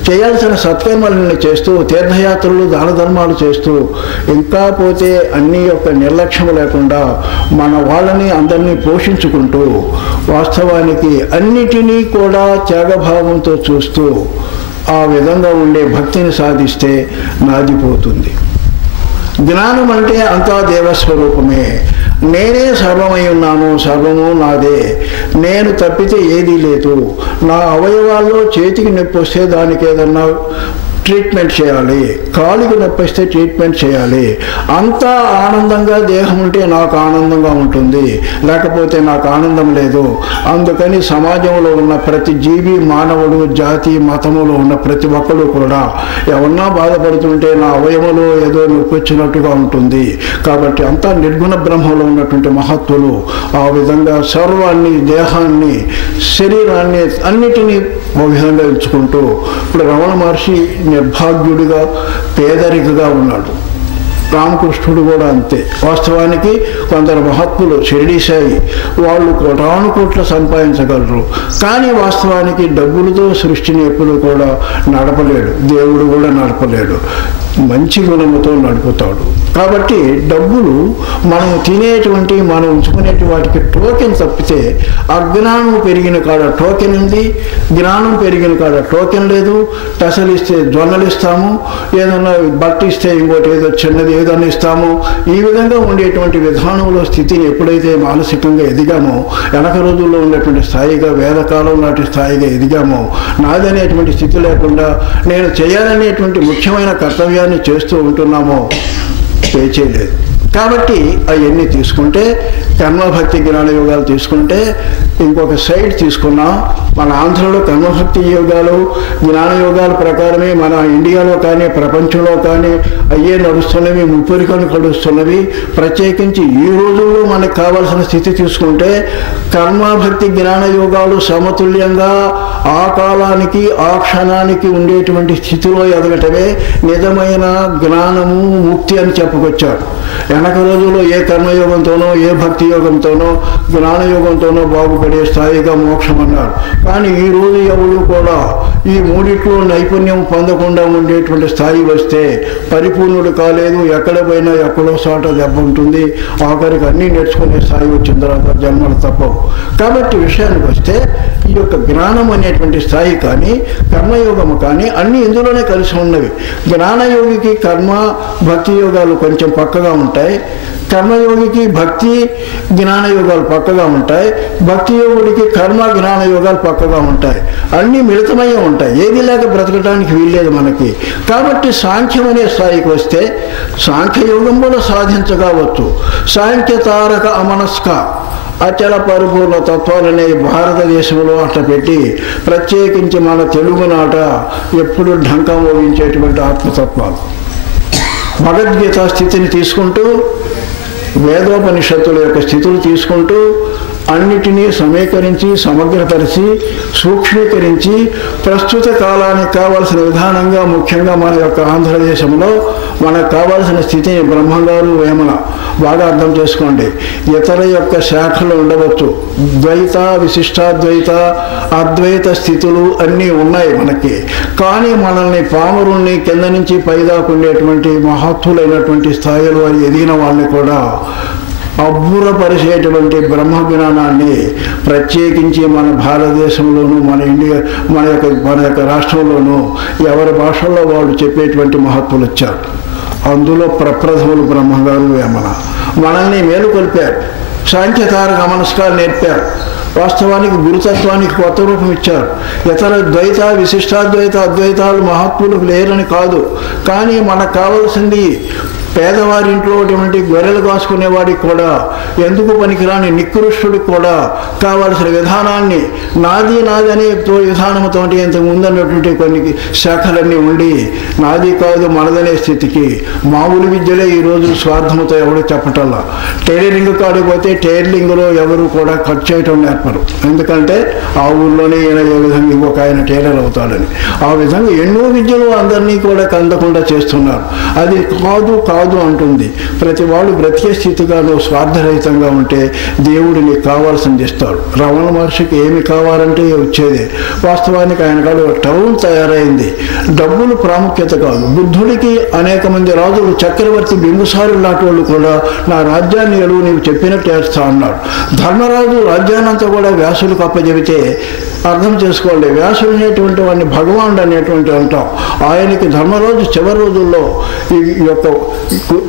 చేయాల్సిన సత్కర్మలను చేస్తూ తీర్థయాత్రలు దాన ధర్మాలు చేస్తూ ఇంకా పోతే అన్ని యొక్క నిర్లక్ష్యం లేకుండా మన వాళ్ళని అందరినీ పోషించుకుంటూ వాస్తవానికి అన్నిటినీ కూడా త్యాగభావంతో చూస్తూ ఆ విధంగా ఉండే భక్తిని సాధిస్తే నాదిపోతుంది. జ్ఞానం అంటే అంతా దేవస్వరూపమే. నేనే సర్వమై ఉన్నాను, సర్వము నాదే, నేను తప్పితే ఏదీ లేదు. నా అవయవాల్లో చేతికి నొప్పి వస్తే దానికి ఏదన్నా ట్రీట్మెంట్ చేయాలి, కాలికి నొప్పి వస్తే ట్రీట్మెంట్ చేయాలి. అంతా ఆనందంగా దేహం ఉంటే నాకు ఆనందంగా ఉంటుంది, లేకపోతే నాకు ఆనందం లేదు. అందుకని సమాజంలో ఉన్న ప్రతి జీవి మానవుడు జాతి మతములో ఉన్న ప్రతి ఒక్కరు కూడా ఎవరన్నా బాధపడుతుంటే నా అవయవంలో ఏదో నొప్పి వచ్చినట్టుగా ఉంటుంది. కాబట్టి అంతా నిర్గుణ బ్రహ్మలో ఉన్నటువంటి మహత్తులు ఆ విధంగా సర్వాన్ని దేహాన్ని శరీరాన్ని అన్నిటినీ ఒక విధంగా ఎంచుకుంటూ ఇప్పుడు రమణ మహర్షి నిర్భాగ్యుడిగా పేదరికగా ఉన్నాడు. రామకృష్ణుడు కూడా అంతే. వాస్తవానికి కొందరు మహాత్ములు షిరిడి సాయి వాళ్ళు కోటాను కోట్ల సంపాదించగలరు, కానీ వాస్తవానికి డబ్బులతో సృష్టిని ఎప్పుడు కూడా నడపలేడు, దేవుడు కూడా నడపలేడు, మంచి గుణముతో నడుపుతాడు. కాబట్టి డబ్బులు మనం తినేటువంటి మనం ఉంచుకునేటి వాటికి టోకెన్ తప్పితే అజ్ఞానం పెరిగిన కాడ టోకెన్ ఉంది, జ్ఞానం పెరిగిన కాడ టోకెన్ లేదు. పెసలు ఇస్తే జొన్నలు ఇస్తాము, ఏదన్నా బట్ట ఇస్తే ఇంకోటి ఏదో చిన్నది ఏదన్నా ఇస్తాము. ఈ విధంగా ఉండేటువంటి విధానంలో స్థితిని ఎప్పుడైతే మానసికంగా ఎదిగామో, వెనక రోజుల్లో ఉన్నటువంటి స్థాయిగా వేదకాలం నాటి స్థాయిగా ఎదిగామో, నాదనేటువంటి స్థితి లేకుండా నేను చేయాలనేటువంటి ముఖ్యమైన కర్తవ్యాన్ని చేస్తూ ఉంటున్నామో చేయలేదు. కాబట్టి అవన్నీ తీసుకుంటే కర్మభక్తి జ్ఞాన యోగాలు తీసుకుంటే ఇంకొక సైడ్ తీసుకున్నాం. మన ఆంధ్రలో కర్మభక్తి యోగాలు జ్ఞాన యోగాల ప్రకారమే మన ఇండియాలో కానీ ప్రపంచంలో కానీ అయ్యే నడుస్తున్నవి, ముప్పరికలు నడుస్తున్నవి. ప్రత్యేకించి ఈ రోజుల్లో మనకు కావాల్సిన స్థితి తీసుకుంటే కర్మభక్తి జ్ఞాన యోగాలు సమతుల్యంగా ఆ కాలానికి ఆ క్షణానికి ఉండేటువంటి స్థితిలో ఎదగటమే నిజమైన జ్ఞానము, ముక్తి అని చెప్పుకొచ్చారు. వెనక రోజుల్లో ఏ కర్మయోగంతోనో ఏ భక్తి యోగంతోనో జ్ఞానయోగంతోనో బాగుపడే స్థాయిగా మోక్షం అన్నారు. కానీ ఈ రోజు ఎవరు కూడా ఈ మూడిట్లో నైపుణ్యం పొందకుండా ఉండేటువంటి స్థాయి వస్తే పరిపూర్ణుడు కాలేదు. ఎక్కడ పోయినా ఎక్కడో చోట దెబ్బ ఉంటుంది. ఆఖరికి అన్నీ నేర్చుకునే స్థాయి వచ్చిన తర్వాత జన్మలు తప్పవు. కాబట్టి విషయానికి వస్తే ఈ యొక్క జ్ఞానం అనేటువంటి స్థాయి కానీ కర్మయోగము కానీ అన్నీ ఇందులోనే కలిసి ఉన్నవి. జ్ఞానయోగికి కర్మ భక్తి యోగాలు కొంచెం పక్కగా ఉంటాయి, కర్మయోగికి భక్తి జ్ఞాన యోగాలు పక్కగా ఉంటాయి, భక్తి యోగుడికి కర్మ జ్ఞాన యోగాలు పక్కగా ఉంటాయి. అన్నీ మిళితమయ్యే ఉంటాయి, ఏది లేక బ్రతకడానికి వీల్లేదు మనకి. కాబట్టి సాంఖ్యం అనే స్థాయికి వస్తే సాంఖ్యయోగం కూడా సాధించగావచ్చు. సాంఖ్య తారక అమనస్క అచల పరిపూర్ణ తత్వాలనే భారతదేశంలో అట్లా పెట్టి ప్రత్యేకించి మన తెలుగునాట ఎప్పుడు ఢంకం మోగించేటువంటి ఆత్మతత్వాలు భగవద్గీత స్థితిని తీసుకుంటూ వేదోపనిషత్తుల యొక్క స్థితులు తీసుకుంటూ అన్నిటినీ సమీకరించి సమగ్రపరిచి సూక్ష్మీకరించి ప్రస్తుత కాలానికి కావాల్సిన విధానంగా ముఖ్యంగా మన యొక్క ఆంధ్రదేశంలో మనకు కావాల్సిన స్థితిని బ్రహ్మంగారు వేమన బాగా అర్థం చేసుకోండి. ఇతర యొక్క శాఖలు ఉండవచ్చు, ద్వైత విశిష్టాద్వైత అద్వైత స్థితులు అన్నీ ఉన్నాయి మనకి. కానీ మనల్ని పామరుల్ని కింద నుంచి పైదాకుండేటువంటి మహత్తులైనటువంటి స్థాయిలో ఎదిగిన వాళ్ళని కూడా అబ్బురపరిచేటువంటి బ్రహ్మజ్ఞానాన్ని ప్రత్యేకించి మన భారతదేశంలోనూ మన యొక్క రాష్ట్రంలోనూ ఎవరి భాషల్లో వాళ్ళు చెప్పేటువంటి మహత్తులు వచ్చారు. అందులో ప్రప్రథములు బ్రహ్మగారు వేమన మనల్ని మేలుకొల్పారు. సాంఖ్యతారక అమనస్కాలు నేర్పారు. వాస్తవానికి గురుతత్వానికి కొత్త రూపం ఇచ్చారు. ఇతర ద్వైత విశిష్టాద్వైత అద్వైతాలు మహాత్ములకు లేరని కాదు, కానీ మనకు కావాల్సింది పేదవారింట్లో అటువంటి గొర్రెలు కాసుకునేవాడికి కూడా ఎందుకు పనికిరాని నికృష్టుడికి కూడా కావాల్సిన విధానాన్ని నాది అనే విధానంతో ఇంతకు ముందన్నటువంటి కొన్ని శాఖలన్నీ ఉండి నాది కాదు మనదనే స్థితికి మామూలు విద్యలే ఈరోజు స్వార్థంతో ఎవరు చెప్పటల్లా. టైలరింగ్ కాడికి పోతే టైలరింగ్లో ఎవరు కూడా ఖర్చు చేయటం నేర్పరు. ఎందుకంటే ఆ ఊళ్ళోనే ఈయన ఏ విధంగా ఇంకొక ఆయన టైలర్ అవుతాడని. ఆ విధంగా ఎన్నో విద్యలు అందరినీ కూడా కందకుండా చేస్తున్నారు. అది కాదు అంటుంది. ప్రతి వాడు బ్రతికే స్థితిగా నువ్వు స్వార్థరహితంగా ఉంటే దేవుడు నీకు కావాల్సింది ఇస్తాడు. రమణ మహర్షికి ఏమి కావాలంటే వచ్చేదే. వాస్తవానికి ఆయన కాదు టౌన్ తయారైంది. డబ్బులు ప్రాముఖ్యత కాదు. బుద్ధుడికి అనేక మంది రాజులు చక్రవర్తి బింబిసారులు లాంటి వాళ్ళు కూడా నా రాజ్యాన్ని ఎలుగు నీవు చెప్పినట్టు చేస్తా అన్నాడు. ధర్మరాజు రాజ్యాన్నంతా కూడా వ్యాసులకు అప్పచెబితే అర్థం చేసుకోండి, వ్యాసుడు అనేటువంటి వాడిని భగవానుడు అనేటువంటి అంటాం. ఆయనకి ధర్మరాజు చివరి రోజుల్లో ఈ యొక్క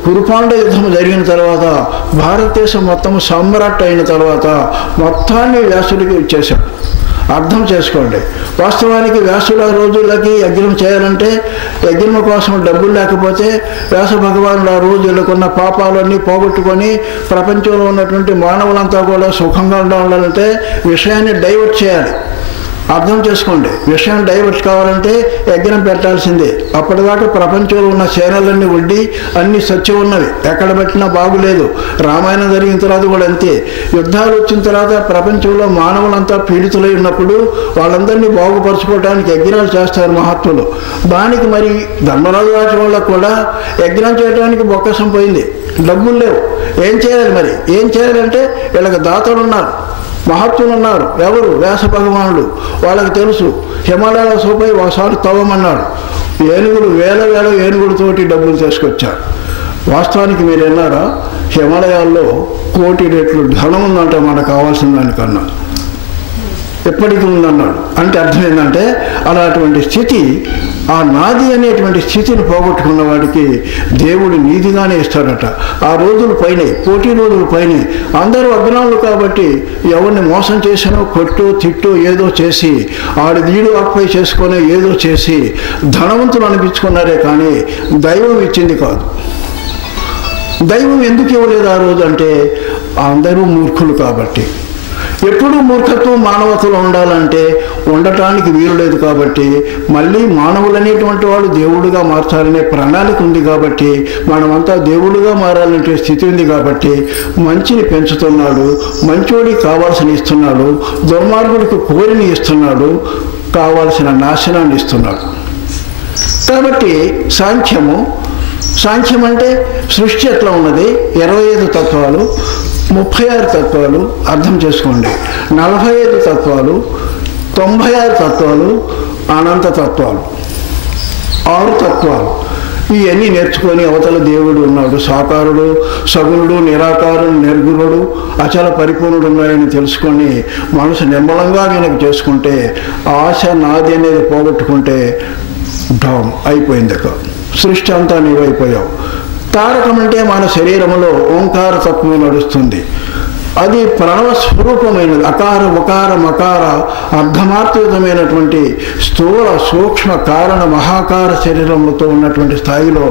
కురుపాండ యుద్ధం జరిగిన తర్వాత భారతదేశం మొత్తం సమ్రాట్ అయిన తర్వాత మొత్తాన్ని వ్యాసుడికి ఇచ్చేశాడు. అర్థం చేసుకోండి. వాస్తవానికి వ్యాసుడు ఆ రోజులకి యజ్ఞం చేయాలంటే యజ్ఞం కోసం డబ్బులు లేకపోతే వ్యాస భగవానుడు ఆ రోజులకున్న పాపాలన్నీ పోగొట్టుకొని ప్రపంచంలో ఉన్నటువంటి మానవులంతా కూడా సుఖంగా ఉండాలంటే విషయాన్ని డైవర్ట్ చేయాలి. అర్థం చేసుకోండి. విషయం డైవర్ట్ కావాలంటే యజ్ఞం పెట్టాల్సిందే. అప్పటిదాకా ప్రపంచంలో ఉన్న సేనలన్నీ వడ్డీ అన్ని సత్యం ఉన్నవి, ఎక్కడ పెట్టినా బాగులేదు. రామాయణం జరిగిన తర్వాత కూడా అంతే. యుద్ధాలు వచ్చిన తర్వాత ప్రపంచంలో మానవులంతా పీడితులై ఉన్నప్పుడు వాళ్ళందరినీ బాగుపరచుకోవడానికి యజ్ఞాలు చేస్తారు మహాత్ములు. దానికి మరి ధర్మరాజు రాజు వాళ్ళకు కూడా యజ్ఞం చేయడానికి బొక్కసం పోయింది, డబ్బులు లేవు. ఏం చేయాలి మరి? ఏం చేయాలంటే వీళ్ళకి దాతలు ఉన్నారు, మహాత్ములు ఉన్నారు. ఎవరు? వ్యాస భగవానుడు. వాళ్ళకి తెలుసు. హిమాలయాల సోపై ఒకసారి తవ్వమన్నాడు. ఏనుగులు వేల ఏనుగులతోటి డబ్బులు తీసుకొచ్చారు. వాస్తవానికి మీరు విన్నారా? హిమాలయాల్లో 1 కోటి రెట్లు ధనం ఉందంటే మనకు కావాల్సిన దానికన్నా ఎప్పటికీ ఉందన్నాడు. అంటే అర్థం ఏంటంటే అలాంటి స్థితి, ఆ నాది అనేటువంటి స్థితిని పోగొట్టుకున్న వాడికి దేవుడు నీతిగానే ఇస్తాడట. ఆ రోజులు పైనే, 1 కోటి రోజులు పైనే. అందరూ అజ్ఞానులు కాబట్టి ఎవరిని మోసం చేసినో కొట్టు తిట్టు ఏదో చేసి ఆడి నీడు ఆక్పై చేసుకొని ఏదో చేసి ధనవంతులు అనిపించుకున్నారే కానీ దైవం ఇచ్చింది కాదు. దైవం ఎందుకు ఇవ్వలేదు ఆ రోజు అంటే అందరూ మూర్ఖులు కాబట్టి. ఎప్పుడూ మూర్ఖత్వం మానవతలో ఉండాలంటే ఉండటానికి వీలు లేదు కాబట్టి మళ్ళీ మానవులు అనేటువంటి వాళ్ళు దేవుడుగా మార్చాలనే ప్రణాళిక ఉంది కాబట్టి మనమంతా దేవుడుగా మారాలంటే స్థితి ఉంది కాబట్టి మంచిని పెంచుతున్నాడు, మంచోడికి కావాల్సిన ఇస్తున్నాడు, దుర్మార్గుడికి కోరిని ఇస్తున్నాడు, కావాల్సిన నాశనాన్ని ఇస్తున్నాడు. కాబట్టి సాంఖ్యం అంటే సృష్టి ఎట్లా ఉన్నది? 25 తత్వాలు, 36 తత్వాలు అర్థం చేసుకోండి. 45 తత్వాలు, 96 తత్వాలు, అనంత తత్వాలు, 6 తత్వాలు. ఇవన్నీ నేర్చుకొని అవతల దేవుడు ఉన్నాడు, సాకారుడు, సగుణుడు, నిరాకారుడు, నిర్గుణుడు, అచల పరిపూర్ణుడు ఉన్నాయని తెలుసుకొని మనసు నిర్మలంగా కనుక చేసుకుంటే ఆశ నాది అనేది పోగొట్టుకుంటే డౌన్ అయిపోయింది. సృష్టి అంతా నీవైపోయావు. తారకం అంటే మన శరీరంలో ఓంకార తత్వం నడుస్తుంది. అది ప్రణవ స్వరూపమైనది. అకార ఉకార మకార అర్ధమాత్రితమైనటువంటి స్థూల సూక్ష్మ కారణ మహాకార శరీరములతో ఉన్నటువంటి స్థాయిలో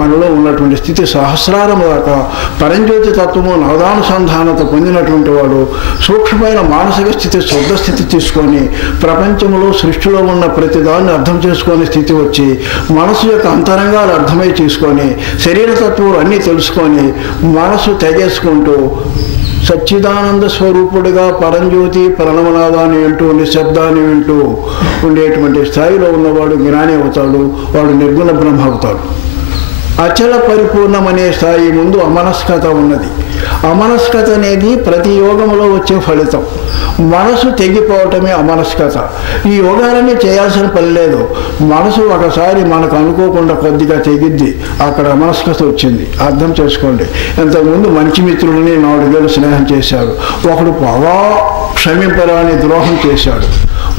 మనలో ఉన్నటువంటి స్థితి సహస్రారము దాకా పరంజ్యోతి తత్వము నవదానుసంధానత పొందినటువంటి వాడు సూక్ష్మమైన మానసిక స్థితి, శుద్ధ స్థితి తీసుకొని ప్రపంచంలో సృష్టిలో ఉన్న ప్రతిదాన్ని అర్థం చేసుకునే స్థితి వచ్చి మనసు యొక్క అంతరంగాలు అర్థమై తీసుకొని శరీరతత్వాలు అన్నీ తెలుసుకొని మనసు తెగేసుకుంటూ సచ్చిదానంద స్వరూపుడుగా పరంజ్యోతి ప్రణవనాదాన్ని వింటూ నిశ్శబ్దాన్ని వింటూ ఉండేటువంటి స్థాయిలో ఉన్నవాడు జ్ఞాని అవుతాడు, వాడు నిర్గుణ బ్రహ్మ అవుతాడు. అచల పరిపూర్ణం అనే స్థాయి ముందు అమనస్కత ఉన్నది. అమనస్కత అనేది ప్రతి యోగంలో వచ్చే ఫలితం. మనసు తెగిపోవటమే అమనస్కత. ఈ యోగాలన్నీ చేయాల్సిన పని లేదు. మనసు ఒకసారి మనకు అనుకోకుండా కొద్దిగా తెగిద్ది, అక్కడ అమనస్కత వచ్చింది. అర్థం చేసుకోండి. ఇంతకుముందు మంచి మిత్రుడిని 4 ఏళ్ళు స్నేహం చేశాడు, ఒకడు బాగా క్షమింపరాని ద్రోహం చేశాడు.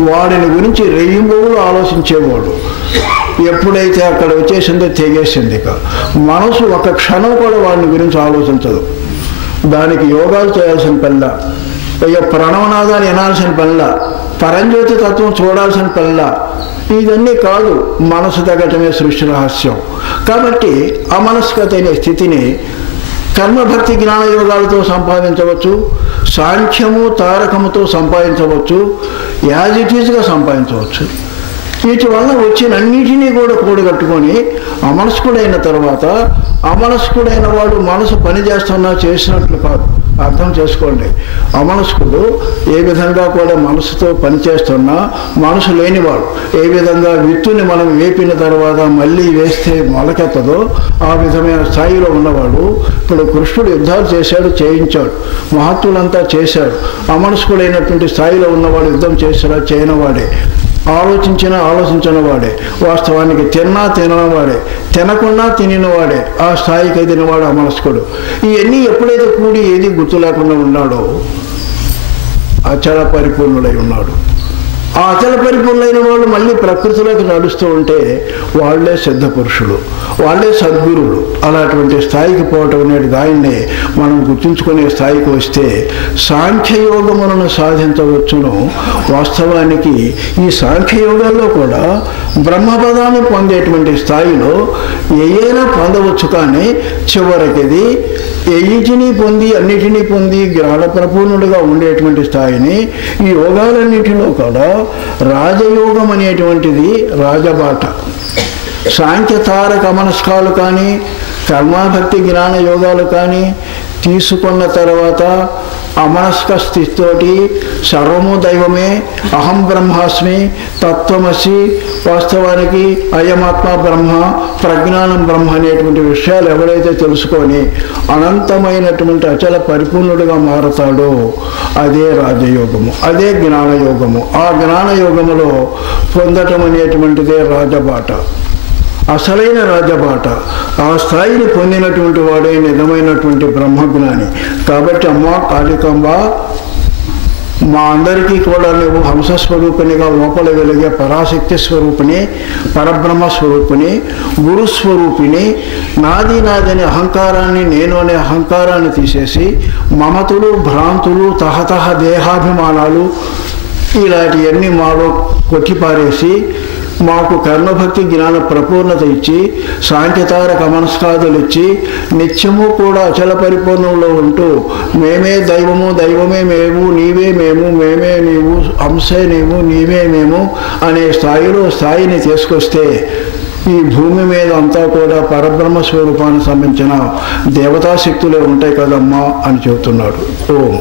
వాడిని గురించి రెయ్యింబోగులు ఆలోచించేవాడు. ఎప్పుడైతే అక్కడ వచ్చేసిందో తెగేసింది. ఇక మనసు ఒక క్షణం కూడా వాడిని గురించి ఆలోచించదు. దానికి యోగాలు చేయాల్సిన పనిలా, ప్రణవనాదాన్ని వినాల్సిన పనిలా, పరంజ్యోతి తత్వం చూడాల్సిన పనిలా, ఇవన్నీ కాదు. మనసు తగ్గటమే సృష్టి రహస్యం. కాబట్టి అమనస్కత అనే స్థితిని కర్మభక్తి జ్ఞాన యోగాలతో సంపాదించవచ్చు, సాంఖ్యము తారకముతో సంపాదించవచ్చు, యాజ్ ఇట్ ఈజ్గా సంపాదించవచ్చు. వీటి వల్ల వచ్చినన్నిటినీ కూడా కూడగట్టుకొని అమనస్కుడైన తర్వాత, అమనస్కుడైన వాడు మనసు పని చేస్తున్నా చేసినట్లు కాదు. అర్థం చేసుకోండి. అమనస్కుడు ఏ విధంగా కూడా మనసుతో పనిచేస్తున్నా మనసు లేనివాడు. ఏ విధంగా విత్తుని మనం వేపిన తర్వాత మళ్ళీ వేస్తే మొలకెత్తదో ఆ విధమైన స్థాయిలో ఉన్నవాడు. ఇప్పుడు కృష్ణుడు యుద్ధాలు చేశాడు, చేయించాడు, మహత్తులంతా చేశాడు. అమనస్కుడైనటువంటి స్థాయిలో ఉన్నవాడు యుద్ధం చేశాడా? చేయనవాడే. ఆలోచించిన వాడే. వాస్తవానికి తినవాడే, తినకుండా తినినవాడే. ఆ స్థాయికి ఎదిగినవాడు అమనస్కుడు. ఇవన్నీ ఎప్పుడైతే కూడి ఏది గుర్తు లేకుండా ఉన్నాడో అచల పరిపూర్ణుడై ఉన్నాడు. ఆ అచల పరిపూర్ణులైన వాళ్ళు మళ్ళీ ప్రకృతిలోకి నడుస్తూ ఉంటే వాళ్ళే సిద్ధ పురుషులు, వాళ్ళే సద్గురువులు. అలాంటి స్థాయికి పోవటం అనేది దాన్ని మనం గుర్తుంచుకునే స్థాయికి వస్తే సాంఖ్యయోగములను సాధించవచ్చును. వాస్తవానికి ఈ సాంఖ్యయోగాల్లో కూడా బ్రహ్మపదాన్ని పొందేటువంటి స్థాయిలో ఏదైనా పొందవచ్చు. కానీ చివరికిది ఎన్నిటినీ పొంది అన్నిటినీ పొంది జ్ఞాన ప్రపూర్ణుడిగా ఉండేటువంటి స్థాయిని ఈ యోగాలన్నిటిలో కూడా రాజయోగం అనేటువంటిది రాజబాట. సాంఖ్యతారక మనస్కాలు కానీ కర్మభక్తి జ్ఞాన యోగాలు కానీ తీసుకున్న తర్వాత అమనస్క స్థితితోటి సర్వము దైవమే, అహం బ్రహ్మాస్మి, తత్వమసి, వాస్తవానికి అయమాత్మ బ్రహ్మ, ప్రజ్ఞానం బ్రహ్మ అనేటువంటి విషయాలు ఎవరైతే తెలుసుకొని అనంతమైనటువంటి అచల పరిపూర్ణుడిగా మారతాడో అదే రాజయోగము, అదే జ్ఞానయోగము. ఆ జ్ఞానయోగములో పొందటం అనేటువంటిదే రాజబాట, అసలైన రాజబాట. ఆ స్థాయిని పొందినటువంటి వాడే నిజమైనటువంటి బ్రహ్మజ్ఞాని. కాబట్టి అమ్మ కాళికాంబ, మా అందరికీ కూడా నువ్వు హంసస్వరూపిణిగా లోపల వెలిగే పరాశక్తి స్వరూపిణి, పరబ్రహ్మ స్వరూపిణి, గురుస్వరూపిణి. నాది నాదని అహంకారాన్ని, నేను అనే అహంకారాన్ని తీసేసి మమతులు, భ్రాంతులు, తహతహ దేహాభిమానాలు ఇలాంటివన్నీ మాలో కొట్టిపారేసి మాకు కర్మభక్తి జ్ఞాన ప్రపూర్ణత ఇచ్చి సాంఖ్యతారక మనస్కాదులు ఇచ్చి నిత్యము కూడా అచల పరిపూర్ణంలో ఉంటూ మేమే దైవము, దైవమే మేము, నీవే మేము, మేమే నీవు, అంశే నీవు, నీవే మేము అనే స్థాయిని తీసుకొస్తే ఈ భూమి మీద అంతా కూడా పరబ్రహ్మ స్వరూపానికి సంబంధించిన దేవతాశక్తులే ఉంటాయి కదమ్మా అని చెబుతున్నాడు. ఓం.